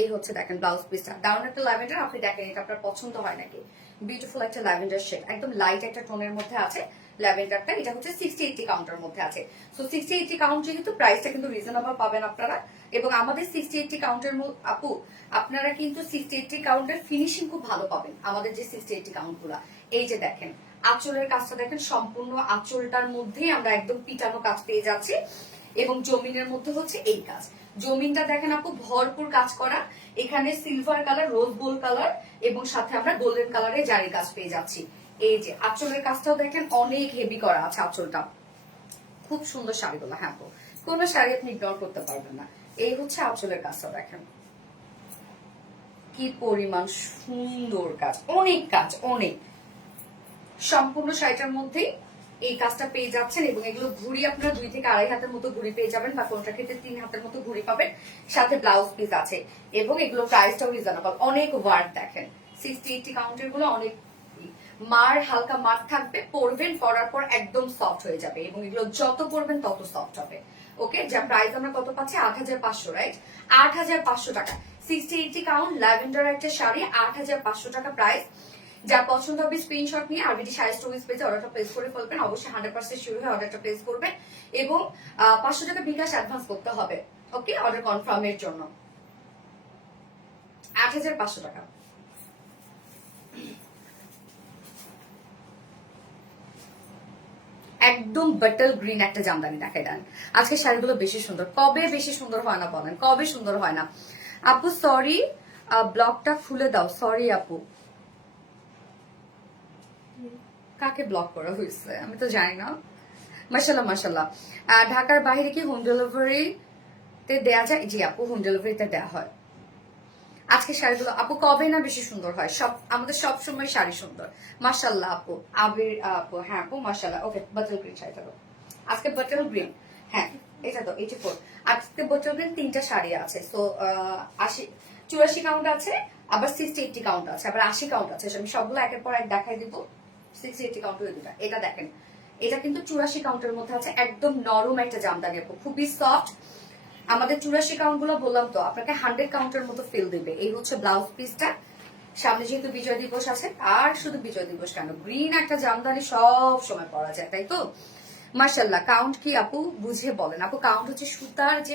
এই হচ্ছে দেখেন ব্লাউজ পিসটা, দারুণ একটা ল্যাভেন্ডার। আপনি দেখেন এটা আপনার পছন্দ হয় নাকি। বিউটিফুল একটা ল্যাভেন্ডার শেড, একদম লাইট একটা টোনের মধ্যে আছে ল্যাভেন্ডারটা। এটা হচ্ছে 60-80 কাউন্টার মধ্যে আছে। সো 60-80 কাউন্ট যেহেতু, প্রাইসটা কিন্তু রিজনেবল পাবেন আপনারা। এবং আমাদের 60-80 কাউন্টের আপু আপনারা কিন্তু 60-80 কাউন্টের ফিনিশিং খুব ভালো পাবেন আমাদের যে 60-80 কাউন্ট গুলা। এই যে দেখেন আঁচলের কাজটা দেখেন, সম্পূর্ণ আঁচলটার মধ্যেই আমরা একদম পিটানো কাজ পেয়ে যাচ্ছি। এবং জমিনের মধ্যে হচ্ছে এই কাজ, জমিনটা দেখেন আপু ভরপুর কাজ করা। এখানে silver colour, rose gold colour এবং সাথে আমরা গোল্ডেন কালারের জারি কাজ পেয়ে যাচ্ছি। এই যে আঁচলের কাজটাও দেখেন অনেক হেভি করা আছে আঁচলটা। খুব সুন্দর শাড়িগুলো। হ্যাঁ আপু, কোনো শাড়ি আপনি ইগনোর করতে পারবেন না। এই হচ্ছে আঁচলের কাজটা দেখেন কি পরিমাণ সুন্দর কাজ, অনেক কাজ, অনেক। সম্পূর্ণ শাড়িটার মধ্যেই এই কাজটা পেয়ে যাচ্ছেন। এবং এগুলো ঘুড়ি আপনারা 2 থেকে 2.5 হাতের মতো ঘুড়ি পেয়ে যাবেন, বা কোনটা ক্ষেত্রে 3 হাতের মতো ঘুড়ি পাবেন। সাথে ব্লাউজ পিস আছে এবং এগুলো প্রাইসটাও রিজনেবল। অনেক ওয়ার্ক দেখেন, 60-80 কাউন্টের গুলো অনেক মার, হালকা মার থাকবে, পরবেন, পরার পর একদম সফট হয়ে যাবে। এবং এগুলো যত পরবেন তত সফট হবে। ওকে, যা প্রাইস আমরা কত পাচ্ছি, 8,500, রাইট? 8,500 টাকা 60-80 কাউন্ট ল্যাভেন্ডার একটা শাড়ি, 8,500 টাকা প্রাইস। যার পছন্দ হবে স্ক্রিনশট নিয়ে আরবিটি শাড়ি স্টোরিজ পেজে অর্ডারটা প্লেস করে ফেলবেন। অবশ্যই 100% শিওর হয়ে অর্ডারটা প্লেস করবেন এবং 500 টাকা বিকাশ অ্যাডভান্স করতে হবে। ওকে, অর্ডার কনফার্মের জন্য 8,500 টাকা। একদম বাটল গ্রিন একটা জামদানি দেখাই দেন। আজকে শাড়িগুলো বেশি সুন্দর, কবে বেশি সুন্দর হয় না বলেন, কবে সুন্দর হয় না। আপু সরি, ব্লগটা খুলে দাও। সরি আপু, কাকে ব্লক করা হয়েছে আমি তো জানি না। মাশাল্লাহ মাশাল্লাহ। ঢাকার বাইরে কি হোম ডেলিভারিতে দেয়া যায়? জি আপু, হোম ডেলিভারিতে দেওয়া হয়। আজকে শাড়িগুলো আপু কবে না বেশি সুন্দর হয়, সব আমাদের সব সময় শাড়ি সুন্দর। মাশাল্লাহ আপু, আবির আপু, হ্যাঁ আপু মাশাল্লাহ। ওকে, বাটল গ্রিন শাড়িটা তো আজকে বাটল গ্রিন। হ্যাঁ, এটা তো 84। আজকে বাটল গ্রিন 3টা শাড়ি আছে। সো 84 কাউন্ট আছে, আবার 60-80 কাউন্ট আছে, আবার 80 কাউন্ট আছে। আমি সবগুলো একের পর এক দেখাই দিব। 60-80 কাউন্টের দুটা, এটা দেখেন, এটা কিন্তু 84 কাউন্টের মধ্যে আছে। একদম নরম একটা জামদানি আপু, খুবই সফট। আমাদের 84 কাউন্ট গুলো বললাম তো আপনাকে 100 কাউন্টের মতো ফিল দিবে। এই হচ্ছে ব্লাউজ পিসটা। সামনে যেহেতু বিজয় দিবস আছে, আর শুধু বিজয় দিবস কেন, গ্রিন একটা জামদানি সব সময় পরা যায়, তাই তো? মার্শাল্লাহ। কাউন্ট কি আপু বুঝে বলেন। আপু কাউন্ট হচ্ছে সুতার যে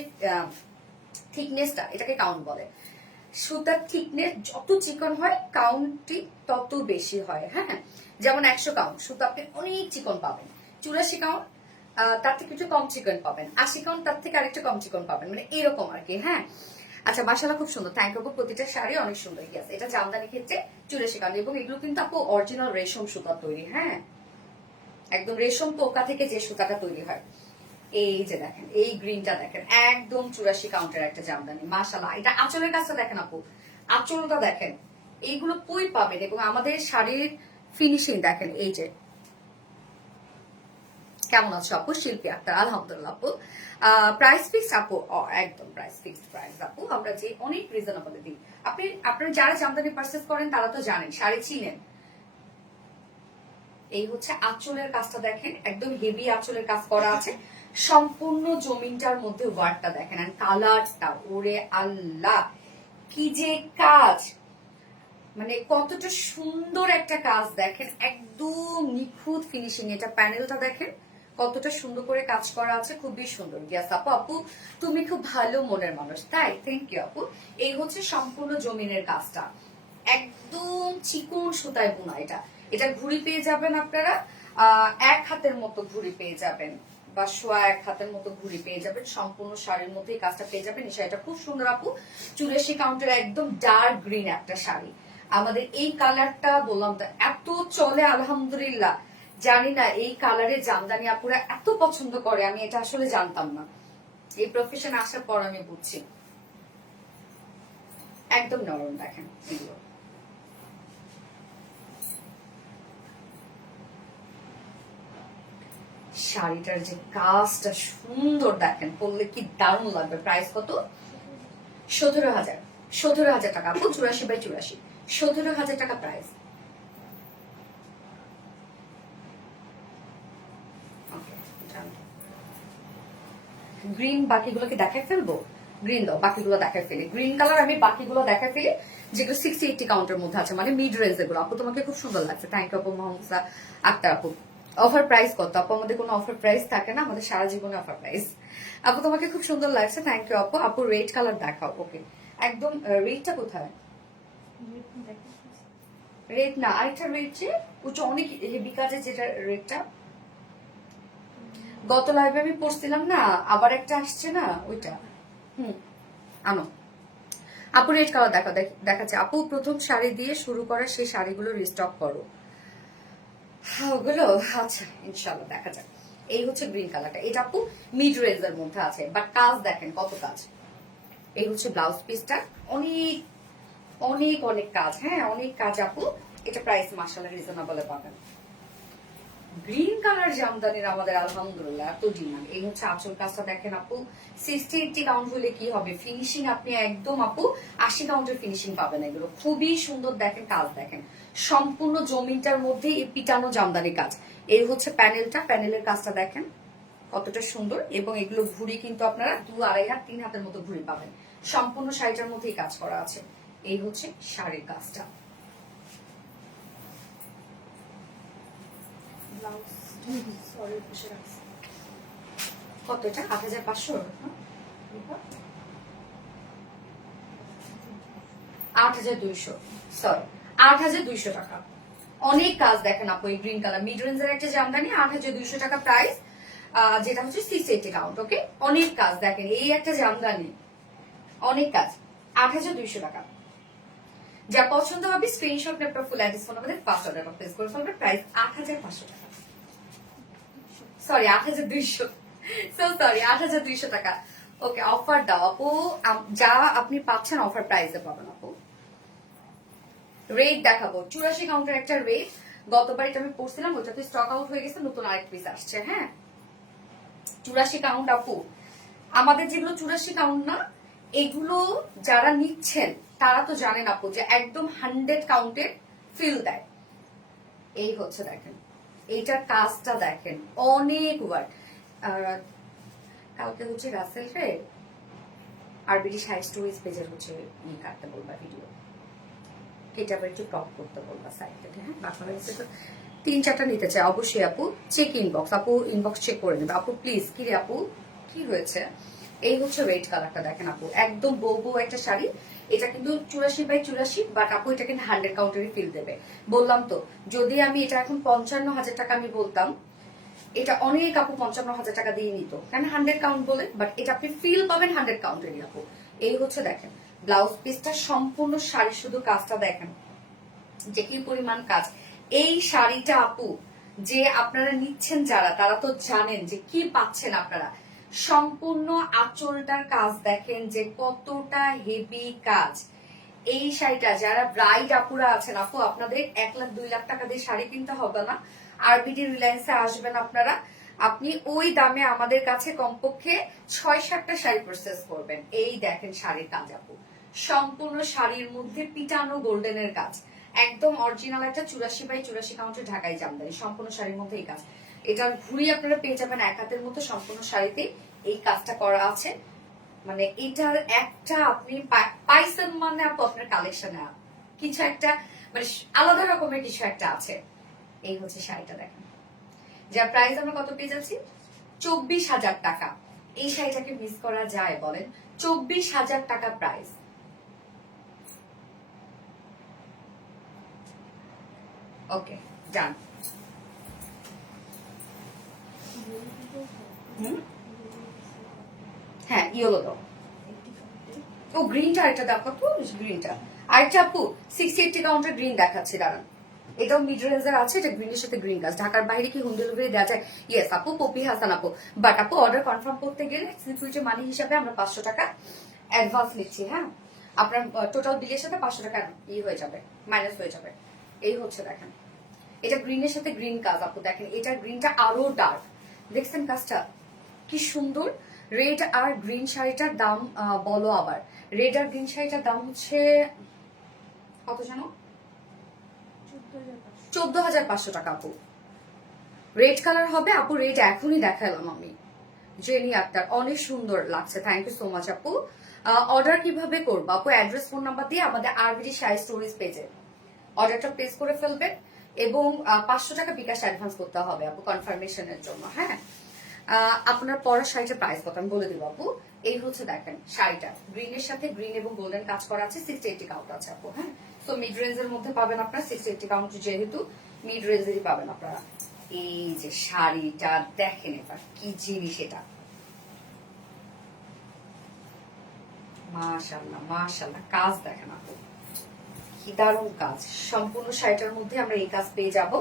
থিকনেসটা, এটাকে কাউন্ট বলে। সুতার থিকনেস যত চিকন হয় কাউন্টটি তত বেশি হয়। হ্যাঁ, যেমন 100 কাউন্ট সুতা আপনি অনেক চিকন পাবেন, 84 কাউন্ট তার থেকে একটু কম চিকন পাবেন, 80 কাউন্ট তার থেকে আরেকটু কম চিকন পাবেন, মানে এরকম আর কি। হ্যাঁ, আচ্ছা মাশাআল্লাহ, খুব সুন্দর, থ্যাংক ইউ আপু। প্রতিটা শাড়ি অনেক সুন্দর। ইয়েস, এটা জামদানি ক্ষেত্রে 84 কাউন্ট। এবং এগুলো কিন্তু আপু অরিজিনাল রেশম সুতা তৈরি। হ্যাঁ, একদম রেশম পোকা থেকে যে সুতাটা তৈরি হয়। এই যে দেখেন, এই গ্রিনটা দেখেন, একদম 84 কাউন্টের একটা জামদানি। মাশাআল্লাহ, এটা আঁচলের কাজটা দেখেন আপু, আঁচলটা দেখেন, এইগুলো কই পাবেন। এবং আমাদের শাড়ির ফিনিশিং দেখেন। এই যে কেমন আছো আপু? শিল্পী আক্তার, আলহামদুলিল্লাহ আপু। প্রাইস ফিক্স আপু? একদম প্রাইস ফিক্স প্রাইস আপু, আমরা যে অনেক রিজনেবল দিই। আপনারা যারা জামদানি পারচেস করেন তারা তো জানেন, শাড়ি চিনেন। এই হচ্ছে আঁচলের কাজটা দেখেন, একদম হেভি আঁচলের কাজ করা আছে। সম্পূর্ণ জমিনটার মধ্যে ওয়ার্কটা দেখেন, আর কালারটা, ওরে আল্লাহ কি যে কাজ, মানে কতটা সুন্দর একটা কাজ দেখেন, একদম নিখুঁত ফিনিশিং। এটা প্যানেলটা দেখেন কতটা সুন্দর করে কাজ করা আছে, খুবই সুন্দর। ইয়াস আপু, আপু তুমি খুব ভালো মনের মানুষ, তাই থ্যাংক ইউ আপু। এই হচ্ছে সম্পূর্ণ জমিনের কাজটা, একদম চিকন সুতায় বোনা। এটা এটা ঘুড়ি পেয়ে যাবেন আপনারা 1 হাতের মতো ঘুড়ি পেয়ে যাবেন, বা 1.25 হাতের মতো ঘুড়ি পেয়ে যাবেন। সম্পূর্ণ শাড়ির মধ্যে এই কাজটা পেয়ে যাবেন। এই শাড়িটা খুব সুন্দর আপু, 84 কাউন্টের একদম ডার্ক গ্রিন একটা শাড়ি। আমাদের এই কালারটা বললাম তো এত চলে আলহামদুলিল্লাহ। জানি না এই কালারের জামদানি আপুরা এত পছন্দ করে, আমি এটা আসলে জানতাম না। এই প্রফেশন আসার পর আমি বুঝছি একদম নরম দেখেন এগুলো। শাড়িটার যে কাজটা সুন্দর দেখেন, পরলে কি দারুণ লাগবে। প্রাইস কত? 17,000। 17,000 টাকা আপু, 84/84, 17,000 টাকা প্রাইস। গ্রিন বাকিগুলোকে দেখায় ফেলবো, গ্রিন দাও, বাকিগুলো দেখায় ফেলি। গ্রিন কালার আমি বাকিগুলো দেখায় ফেলি যেগুলো 60-80 কাউন্টের মধ্যে আছে, মানে মিড রেঞ্জ এগুলো। আপু তোমাকে খুব সুন্দর লাগছে, থ্যাংক ইউ আপু। মোহাম্মদ আক্তার আপু, অফার প্রাইস কত আপু? আমাদের কোনো অফার প্রাইস থাকে না, আমাদের সারা জীবনে অফার প্রাইস। আপু তোমাকে খুব সুন্দর লাগছে, থ্যাংক ইউ আপু। আপু রেড কালার দেখাও। ওকে, একদম রেডটা কোথায়? রেড না, আরেকটা রেড, যে ওটা অনেক হেভি কাজে, যেটা রেডটা গত লাইভে আমি পড়ছিলাম না, আবার একটা আসছে না ওইটা। আনো আপু, রেড কালার দেখাচ্ছে আপু। প্রথম শাড়ি দিয়ে শুরু করা, সেই শাড়িগুলো রিস্টক করো ওগুলো। আচ্ছা ইনশাল্লাহ দেখা যাক। এই হচ্ছে গ্রিন কালারটা, এটা আপু মিড রেঞ্জের মধ্যে আছে, বাট কাজ দেখেন কত কাজ। এই হচ্ছে ব্লাউজ পিসটা, অনেক অনেক অনেক কাজ, হ্যাঁ অনেক কাজ আপু। এটা প্রাইস মাশাআল্লাহ রিজনেবল পাবেন। গ্রিন কালার জামদানির আমাদের আলহামদুলিল্লাহ এত ডিমান্ড। এই হচ্ছে আঁচল কাজটা দেখেন আপু, 60-80 কাউন্ট হলে কি হবে, ফিনিশিং আপনি একদম আপু 80 কাউন্টের ফিনিশিং পাবেন। এগুলো খুবই সুন্দর দেখেন, কাজ দেখেন সম্পূর্ণ জমিনটার মধ্যে এই পিটানো জামদানি কাজ। এই হচ্ছে প্যানেলটা, প্যানেলের কাজটা দেখেন কতটা সুন্দর। এবং এগুলো ঘুড়ি কিন্তু আপনারা 2-2.5 হাত 3 হাতের মতো ঘুড়ি পাবেন। সম্পূর্ণ শাড়িটার মধ্যেই কাজ করা আছে। এই হচ্ছে শাড়ির কাজটা। কত এটা? 8,500, 8,200, সরি 8,200 টাকা। অনেক কাজ দেখেন আপু। এই গ্রিন কালার মিড রেঞ্জের একটা জামদানি, 8,200 টাকা প্রাইস, যেটা হচ্ছে 60-80 কাউন্ট। ওকে, অনেক কাজ দেখেন, এই একটা জামদানি অনেক কাজ, 8,200 টাকা। যা পছন্দ হবে স্ক্রিনশট নেপটা ফুল অ্যাড্রেস ফোন আমাদের ফার্স্ট অর্ডার প্লেস করে ফেলবে। প্রাইস 8,500 টাকা, সরি 8,200, সরি 8,200 টাকা। ওকে, অফার দাও আপু, যা আপনি পাচ্ছেন অফার প্রাইসে পাবেন আপু। রেট দেখাবো, 84 কাউন্টের একটা রেট, গতবার এটা আমি পড়ছিলাম, ওইটাতে স্টক আউট হয়ে গেছে, নতুন আরেক পিস আসছে। হ্যাঁ 84 কাউন্ট আপু। আমাদের যেগুলো 84 কাউন্ট না, এগুলো যারা নিচ্ছেন তারা তো জানেন আপু যে একদম 100 কাউন্টের ফিল দেয়। এই হচ্ছে দেখেন, এইটার কাজটা দেখেন অনেক ওয়ার্ক। কালকে হচ্ছে রাসেল রে আর ব্রিটিশ হাই স্টোরেজ পেজের হচ্ছে কাটতে বলবা ভিডিও, এটা আবার একটু টপ করতে বলবা সাইড থেকে। হ্যাঁ বাকি 3-4টা নিতে চাই অবশ্যই আপু। চেক ইনবক্স আপু, ইনবক্স চেক করে নেবে আপু প্লিজ। কি রে আপু কি হয়েছে? এই হচ্ছে রেড কালারটা দেখেন আপু, একদম বউ একটা শাড়ি। এটা কিন্তু 84/84, বাট আপু এটা কিন্তু 100 কাউন্টারই ফিল দেবে। বললাম তো, যদি আমি এটা এখন 55,000 টাকা আমি বলতাম, এটা অনেক আপু 55,000 টাকা দিয়ে নিত, কারণ 100 কাউন্ট বলে। বাট এটা আপনি ফিল পাবেন 100 কাউন্টেরই আপু। এই হচ্ছে দেখেন ব্লাউজ পিসটা, সম্পূর্ণ শাড়ি শুধু কাজটা দেখেন যে কি পরিমাণ কাজ। এই শাড়িটা আপু যে আপনারা নিচ্ছেন যারা, তারা তো জানেন যে কি পাচ্ছেন আপনারা। সম্পূর্ণ আঁচলটার কাজ দেখেন যে কতটা হেভি কাজ। এই শাড়িটা যারা ব্রাইড আপুরা আছেন আপু, আপনাদের 1 লাখ 2 লাখ টাকা দিয়ে শাড়ি কিনতে হবে না। আরবিডি রিলায়েন্সে আসবেন আপনারা, আপনি ওই দামে আমাদের কাছে কমপক্ষে 6-7টা শাড়ি প্রসেস করবেন। এই দেখেন শাড়ির কাজ আপু, সম্পূর্ণ শাড়ির মধ্যে পিটানো গোল্ডেনের কাজ, একদম অরিজিনাল একটা 84/84 কাউন্টের ঢাকাই জামদানি, সম্পূর্ণ শাড়ির মধ্যে এই কাজ। এটার ঘুরি আপনারা পেয়ে যাবেন 1 হাতের মতো, সম্পূর্ণ শাড়িতে এই কাজটা করা আছে। মানে এটার একটা আপনি পাইছেন মানে আপু আপনার কালেকশনে কিছু একটা মানে আলাদা রকমের কিছু একটা আছে। এই হচ্ছে শাড়িটা দেখেন, যার প্রাইস আমরা কত পেয়ে যাচ্ছি, 24,000 টাকা। এই শাড়িটাকে মিস করা যায় বলেন? 24,000 টাকা প্রাইস। ওকে ডান। হ্যাঁ ইয়েলো দাও। ও গ্রিনটা আরেকটা দেখো তো, গ্রিনটা আরেকটা আপু 60-80 কাউন্টার গ্রিন দেখাচ্ছে, দাঁড়ান। এটাও মিড রেঞ্জের আছে, এটা গ্রিনের সাথে গ্রিন কাজ। ঢাকার বাইরে কি হোম ডেলিভারি দেওয়া যায়? ইয়েস আপু, পপি হাসান আপু। বাট আপু অর্ডার কনফার্ম করতে গেলে সিকিউরিটি মানি হিসাবে আমরা 500 টাকা অ্যাডভান্স নিচ্ছি। হ্যাঁ আপনার টোটাল বিলের সাথে 500 টাকা হয়ে যাবে, মাইনাস হয়ে যাবে। এই হচ্ছে দেখেন, এটা গ্রিনের সাথে গ্রিন কাজ আপু, দেখেন এটা গ্রিনটা আরো ডার্ক, দেখছেন কাজটা কি সুন্দর। রেড আর গ্রিন শাড়িটার দাম বলো আবার, রেড আর গ্রিন শাড়িটার দাম হচ্ছে কত জানো? 14,500 টাকা আপু। রেড কালার হবে আপু, রেড এখনই দেখালাম আমি। জেনি আক্তার, অনেক সুন্দর লাগছে, থ্যাংক ইউ সো মাচ আপু। অর্ডার কিভাবে করবো আপু? অ্যাড্রেস ফোন নাম্বার দিয়ে আমাদের আরবিডি শাড়ি স্টোরেজ পেজে অর্ডারটা প্লেস করে ফেলবেন এবং 500 টাকা বিকাশ অ্যাডভান্স করতে হবে আপু কনফার্মেশনের জন্য। হ্যাঁ, আপনার পরা শাড়িটার প্রাইস কত আমি বলে দিব আপু। এই হচ্ছে দেখেন শাড়িটা গ্রিনের সাথে গ্রিন এবং গোল্ডেন কাজ করা আছে, 60-80 কাউন্ট আছে আপু। হ্যাঁ, তো মিড রেঞ্জের মধ্যে পাবেন আপনারা, 60-80 কাউন্ট যেহেতু মিড রেঞ্জেরই পাবেন আপনারা। এই যে শাড়িটা দেখেন এবার কি জিনিস, এটা মাশাআল্লাহ মাশাআল্লাহ, কাজ দেখেন আপু কি দারুণ কাজ। সম্পূর্ণ শাড়িটার মধ্যে আমরা এই কাজ পেয়ে যাব,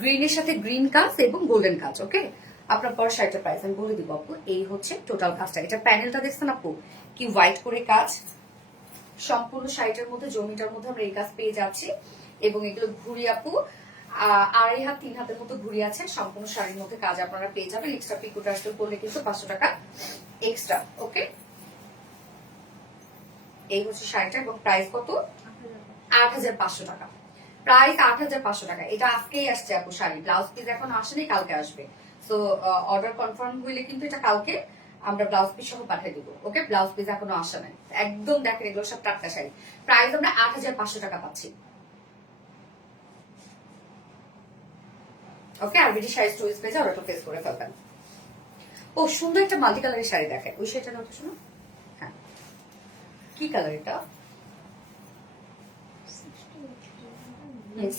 গ্রিনের সাথে গ্রিন কাজ এবং গোল্ডেন কাজ। ওকে, আপনার পর শাড়িটার প্রাইস আমি বলে দিব আপু। এই হচ্ছে টোটাল কাজটা, এটা প্যানেলটা দেখছেন আপু কি হোয়াইট করে কাজ। সম্পূর্ণ শাড়িটার মধ্যে জমিটার মধ্যে আমরা এই কাজ পেয়ে যাচ্ছি এবং এগুলো ঘুরি আপু 2.5 হাত 3 হাতের মতো ঘুরি আছে। সম্পূর্ণ শাড়ির মধ্যে কাজ আপনারা পেয়ে যাবেন, এক্সট্রা পিকো টার্সেল করলে কিন্তু 500 টাকা এক্সট্রা। ওকে, এই হচ্ছে শাড়িটা এবং প্রাইস কত? 8,500 টাকা। প্রাইস 8,500 টাকা। এটা আজকেই আসছে আপু শাড়ি, ব্লাউজ পিস এখন আসেনি, কালকে আসবে। সো অর্ডার কনফার্ম হইলে কিন্তু এটা কালকে আমরা ব্লাউজ পিস সহ পাঠিয়ে দিব। ওকে, ব্লাউজ পিস এখনো আসে নাই, একদম দেখেন এগুলো সব টাটকা শাড়ি। প্রাইস আমরা 8,500 টাকা পাচ্ছি। ওকে, আরবিডি শাড়ি স্টোরেজ পেজে অর্ডারটা প্লেস করে ফেলবেন। ও সুন্দর একটা মাল্টি কালারের শাড়ি দেখে, ওই শাড়িটা নাও তো শোনো। হ্যাঁ, কি কালার এটা?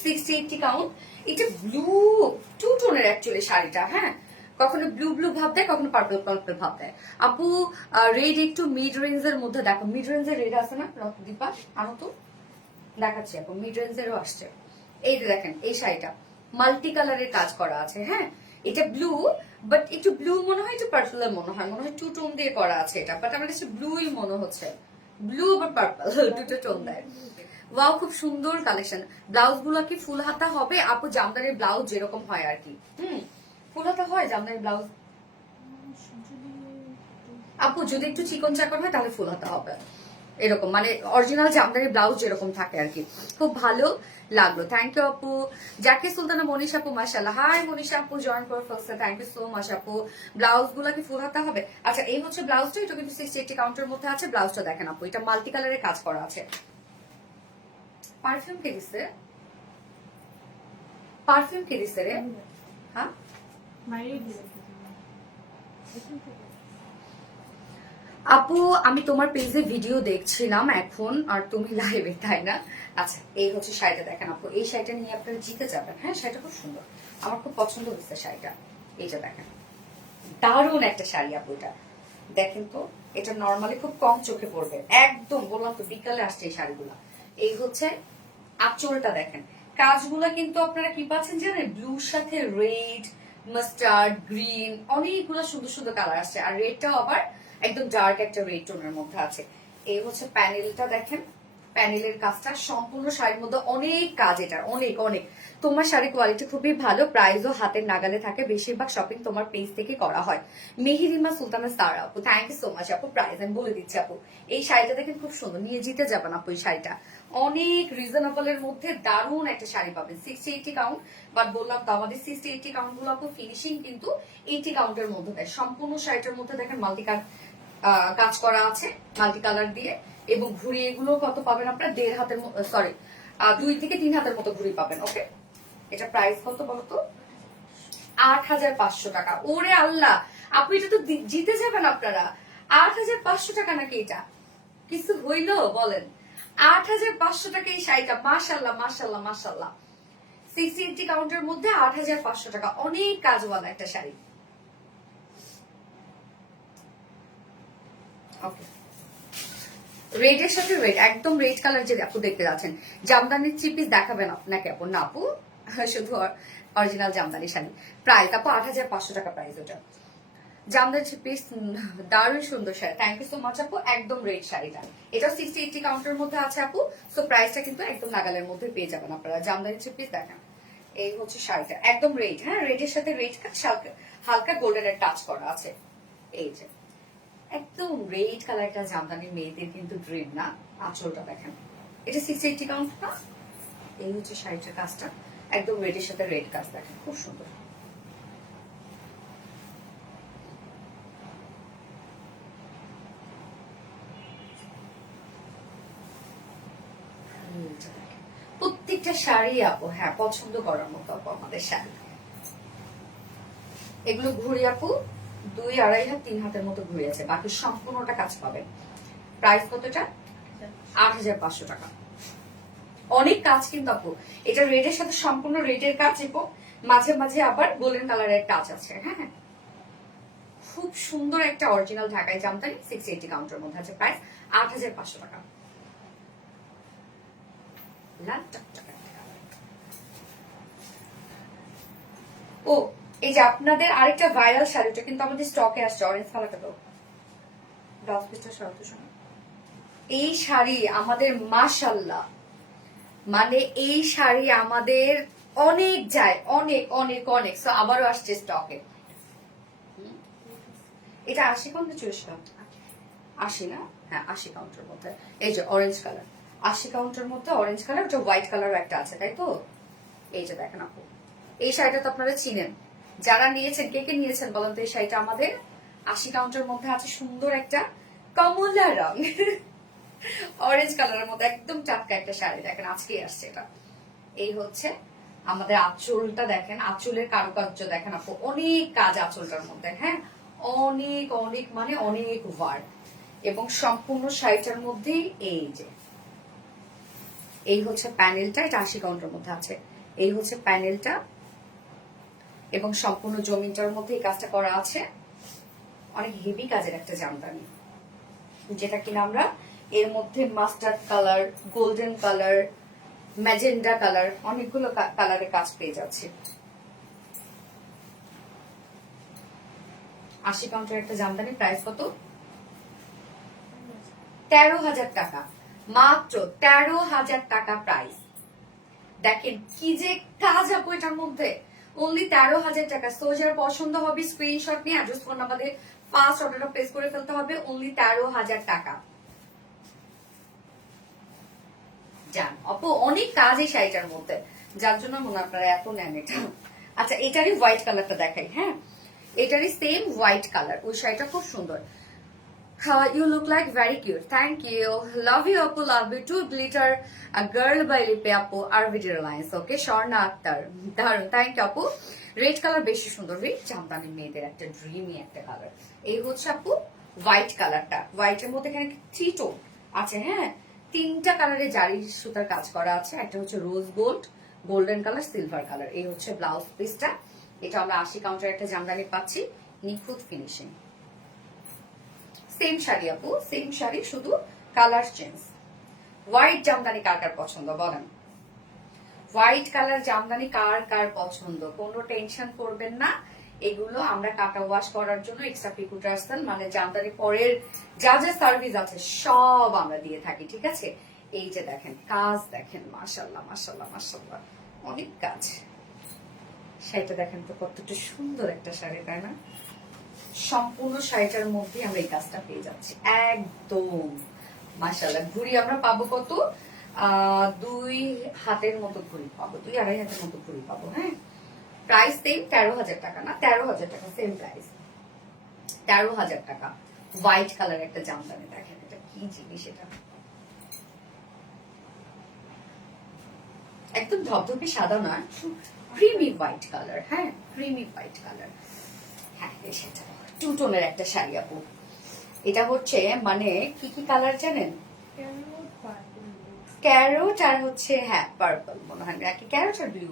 60-80 কাউন্ট। এটা ব্লু টু টোনের অ্যাকচুয়ালি শাড়িটা। হ্যাঁ, কখনো ব্লু ব্লু ভাব দেয়, কখনো পার্পল পার্পল ভাব দেয় আপু। রেড একটু মিড রেঞ্জের মধ্যে দেখো, মিড রেঞ্জের রেড আছে না দীপা, আনো তো দেখাচ্ছি আপু, মিড রেঞ্জেরও আসছে। এই যে দেখেন এই শাড়িটা মাল্টি কালারের কাজ করা আছে। হ্যাঁ, এটা ব্লু, বাট একটু ব্লু মনে হয়, একটু পার্পল মনে হয় টু টোন দিয়ে করা আছে এটা, বাট আমার কাছে ব্লুই মনে হচ্ছে, ব্লু আবার পার্পল দুটো টোন দেয়। ওয়াও, খুব সুন্দর কালেকশন। ব্লাউজ গুলো কি ফুল হাতা হবে আপু? জামদানির ব্লাউজ যেরকম হয় আর কি। ফুল হাতা হয় জামদানির ব্লাউজ আপু? যদি একটু চিকন চাকন হয় তাহলে ফুল হাতা হবে, এরকম মানে অরিজিনাল জামদানির ব্লাউজ যেরকম থাকে আর কি। খুব ভালো লাগলো, থ্যাংক ইউ আপু। জাকি সুলতানা মনীষা আপু, মাশাআল্লাহ। হাই মনীষা আপু, জয়েন করে ফেলছে, থ্যাংক ইউ সো মাচ আপু। ব্লাউজ গুলা কি ফুল হাতা হবে? আচ্ছা, এই হচ্ছে ব্লাউজটা, এটা কিন্তু 60-80 কাউন্টের মধ্যে আছে। ব্লাউজটা দেখেন আপু, এটা মাল্টি কালারের কাজ করা আছে। পারফিউম কে দিছে? পারফিউম কে দিছে রে? হ্যাঁ, আপু আমি তোমার পেজে ভিডিও দেখছিলাম এখন, আর তুমি লাইভে, তাই না? আচ্ছা, এই হচ্ছে শাড়িটা দেখেন আপু, এই শাড়িটা নিয়ে আপনারা জিতে যাবেন। হ্যাঁ, শাড়িটা খুব সুন্দর, আমার খুব পছন্দ হয়েছে শাড়িটা। এইটা দেখেন, দারুণ একটা শাড়ি আপু। এটা দেখেন তো, এটা নর্মালি খুব কম চোখে পড়বে, একদম বললাম তো বিকালে আসছে এই শাড়িগুলা। এই হচ্ছে আঁচলটা দেখেন, কাজগুলা কিন্তু আপনারা কি পাচ্ছেন জানেন, ব্লুর সাথে রেড, মাস্টার্ড, গ্রিন, অনেকগুলো সুন্দর সুন্দর কালার আসছে। আর রেডটাও আবার একদম ডার্ক একটা রেড টোনের মধ্যে আছে। এই হচ্ছে প্যানেলটা দেখেন, প্যানেলের কাজটা সম্পূর্ণ শাড়ির মধ্যে অনেক কাজ, এটা অনেক অনেক। তোমার শাড়ির কোয়ালিটি খুবই ভালো, প্রাইসও হাতের নাগালে থাকে, বেশিরভাগ শপিং তোমার পেজ থেকে করা হয়। মেহেরিমা সুলতানা সারা আপু, থ্যাংক ইউ সো মাচ আপু। প্রাইস আমি বলে দিচ্ছি আপু, এই শাড়িটা দেখেন খুব সুন্দর, নিয়ে জিতে যাবেন আপু। এই শাড়িটা অনেক রিজনেবল এর মধ্যে দারুণ একটা শাড়ি পাবেন, 60-80 কাউন্ট। বাট বললাম তো আমাদের 60-80 কাউন্ট গুলো আপু ফিনিশিং কিন্তু 80 কাউন্টের মধ্যে দেয়। সম্পূর্ণ শাড়িটার মধ্যে দেখেন মাল্টি কাজ করা আছে, মাল্টি কালার দিয়ে। এবং ঘুড়ি এগুলো কত পাবেন আপনারা? 1.5 হাতের, সরি 2 থেকে 3 হাতের মতো ঘুড়ি পাবেন। ওকে, এটা প্রাইস কত বলতো? 8,500 টাকা। ওরে আল্লাহ আপু, এটা তো জিতে যাবেন আপনারা। 8,500 টাকা নাকি এটা? কিছু হইলো বলেন? 8,500 টাকা এই শাড়িটা, মাশাল্লাহ মাশাল্লাহ মাশাল্লাহ। 60-80 কাউন্টের মধ্যে 8,500 টাকা, অনেক কাজওয়ালা একটা শাড়ি। ওকে, রেডের সাথে রেড, একদম রেড কালার যে আপু দেখতে যাচ্ছেন। জামদানির 3 পিস দেখাবেন আপনাকে আপু? না আপু, শুধু অরিজিনাল জামদানি শাড়ি। প্রাইস আপু 8,500 টাকা প্রাইস ওটা। জামদানি পিস, দারুণ সুন্দর sari. Thank you so much আপু। একদম রেড শাড়িটা, এটা 60-80 কাউন্টের মধ্যে আছে আপু। সো প্রাইসটা কিন্তু একদম নাগালের মধ্যে পেয়ে যাবেন আপনারা। জামদানি পিস দেখেন, এই হচ্ছে শাড়িটা একদম রেড। হ্যাঁ, রেডের সাথে রেড হালকা গোল্ডেনের টাচ করা আছে। এই যে একদম রেড কালারটা জামদানি মেয়েদের কিন্তু ড্রিম না। আঁচলটা দেখেন, এটা 60-80 কাউন্ট না। এই হচ্ছে শাড়িটার কাজটা, একদম রেডের সাথে রেড কাজ দেখেন, খুব সুন্দর। প্রত্যেকটা শাড়ি আপু হ্যাঁ পছন্দ করার মতো আপু আমাদের শাড়ি। এগুলো ঘুরি আপু 2-2.5 হাত 3 হাতের মতো ঘুরে আছে, বাকি সম্পূর্ণটা কাজ পাবেন। প্রাইস কতটা? 8,500 টাকা। অনেক কাজ কিন্তু আপু, এটা রেডের সাথে সম্পূর্ণ রেডের কাজ এবং মাঝে মাঝে আবার গোল্ডেন কালারের কাজ আছে। হ্যাঁ, খুব সুন্দর একটা অরিজিনাল ঢাকায় জামদানি 680 কাউন্টের মধ্যে আছে। প্রাইস 8,500 টাকা। ও এই যে আপনাদের আরেকটা ভাইরাল শাড়িটা কিন্তু আমাদের স্টকে আসছে, অরেঞ্জ কালারটা। তো ব্লাউজ পিসটা সরাতে শোনো, এই শাড়ি আমাদের মাশাআল্লাহ, মানে এই শাড়ি আমাদের অনেক যায়, অনেক অনেক অনেক। সো আবারও আসছে স্টকে। এটা 80 কাউন্টে চুজ কাউন্ট 80 না? হ্যাঁ 80 কাউন্টের মধ্যে। এই যে অরেঞ্জ কালার 80 কাউন্টের মধ্যে অরেঞ্জ কালার, ওটা হোয়াইট কালারও একটা আছে, তাই তো? এই যে দেখেন আপু, এই শাড়িটা তো আপনারা চিনেন, যারা নিয়েছেন কে কে নিয়েছেন বলেন তো। এই শাড়িটা আমাদের 80 কাউন্টের মধ্যে আছে, সুন্দর একটা কমলা রং অরেঞ্জ কালারের মধ্যে একদম টাটকা একটা শাড়ি। দেখেন আজকেই আসছে এটা। এই হচ্ছে আমাদের আঁচলটা দেখেন, আঁচলের কারুকার্য দেখেন আপু, অনেক কাজ আঁচলটার মধ্যে। হ্যাঁ, অনেক অনেক মানে অনেক ওয়ার্ক, এবং সম্পূর্ণ শাড়িটার মধ্যেই এই যে এই হচ্ছে প্যানেলটা, এটা 80 কাউন্টের মধ্যে আছে। এই হচ্ছে প্যানেলটা এবং সম্পূর্ণ জমিটার মধ্যে এই কাজটা করা আছে। অনেক হেভি কাজের একটা জামদানি, যেটা কিনা আমরা এর মধ্যে mustard colour, golden colour, magenta colour, অনেকগুলো কালারের কাজ পেয়ে যাচ্ছে। 80 কাউন্টের একটা জামদানি। প্রাইস কত? 13,000 টাকা, মাত্র 13,000 টাকা প্রাইস। দেখেন কি যে কাজ আপু এটার মধ্যে, অনলি 13,000 টাকা। সো যার পছন্দ হবে স্ক্রিনশট নিয়ে অ্যাড্রেস ফোন নাম্বার দিয়ে ফার্স্ট অর্ডারটা প্লেস করে ফেলতে হবে। অনলি 13,000 টাকা। জান আপু অনেক কাজ এই শাড়িটার মধ্যে, যার জন্য মনে আপনারা এত নেন এটা। আচ্ছা এটারই হোয়াইট কালারটা দেখাই। হ্যাঁ, এটারই সেম হোয়াইট কালার, ওই শাড়িটা খুব সুন্দর। You look like very cute. Thank you. Love you, Apu. Love you too. Glitter, a girl by Lipe Apu. RVD Reliance. Okay, Sharna Akhtar. দারুন, থ্যাংক ইউ আপু। রেড কালার বেশি সুন্দর, red Jamdani মেয়েদের একটা ড্রিমি একটা কালার। এই হচ্ছে আপু হোয়াইট কালারটা, হোয়াইটের মধ্যে এখানে 3 টোন আছে। হ্যাঁ, 3টা কালারে জারি সুতার কাজ করা আছে। একটা হচ্ছে rose gold, golden colour, silver colour. এই হচ্ছে ব্লাউজ পিসটা। এটা আমরা 80 কাউন্টার একটা জামদানি পাচ্ছি, নিখুঁত ফিনিশিং। সেম শাড়ি আপু, সেম শাড়ি, শুধু কালার চেঞ্জ। হোয়াইট জামদানি কার কার পছন্দ বলেন? হোয়াইট কালার জামদানি কার কার পছন্দ? কোনো টেনশন করবেন না, এগুলো আমরা কাটা ওয়াশ করার জন্য এক্সট্রা প্রিকুটার্সাল মানে জামদানি পরের যা যা সার্ভিস আছে সব আমরা দিয়ে থাকি। ঠিক আছে, এই যে দেখেন কাজ দেখেন, মাশাল্লাহ মাশাল্লাহ মাশাল্লাহ, অনেক কাজ। শাড়িটা দেখেন তো কতটা সুন্দর একটা শাড়ি, তাই না? সম্পূর্ণ শাড়িটার মধ্যে আমরা এই কাজটা পেয়ে যাচ্ছি একদম মাশাআল্লাহ। ঘুড়ি আমরা পাবো কত? 2 হাতের মতো ঘুড়ি পাবো, 2-2.5 হাতের মতো ঘুড়ি পাবো। হ্যাঁ, প্রাইস সেম 13,000 টাকা না, 13,000 টাকা সেম প্রাইস, 13,000 টাকা। হোয়াইট কালার একটা জামদানি দেখেন, এটা কি জিনিস, এটা একদম ধবধবে সাদা নয়, ক্রিমি হোয়াইট কালার। হ্যাঁ, ক্রিমি হোয়াইট কালার। হ্যাঁ, সেটা 2 টোনের একটা শাড়ি আপু। এটা হচ্ছে মানে কি কি কালার জানেন? ক্যারোট আর হচ্ছে হ্যাঁ পার্পল মনে হয় নাকি, ক্যারোট আর ব্লু,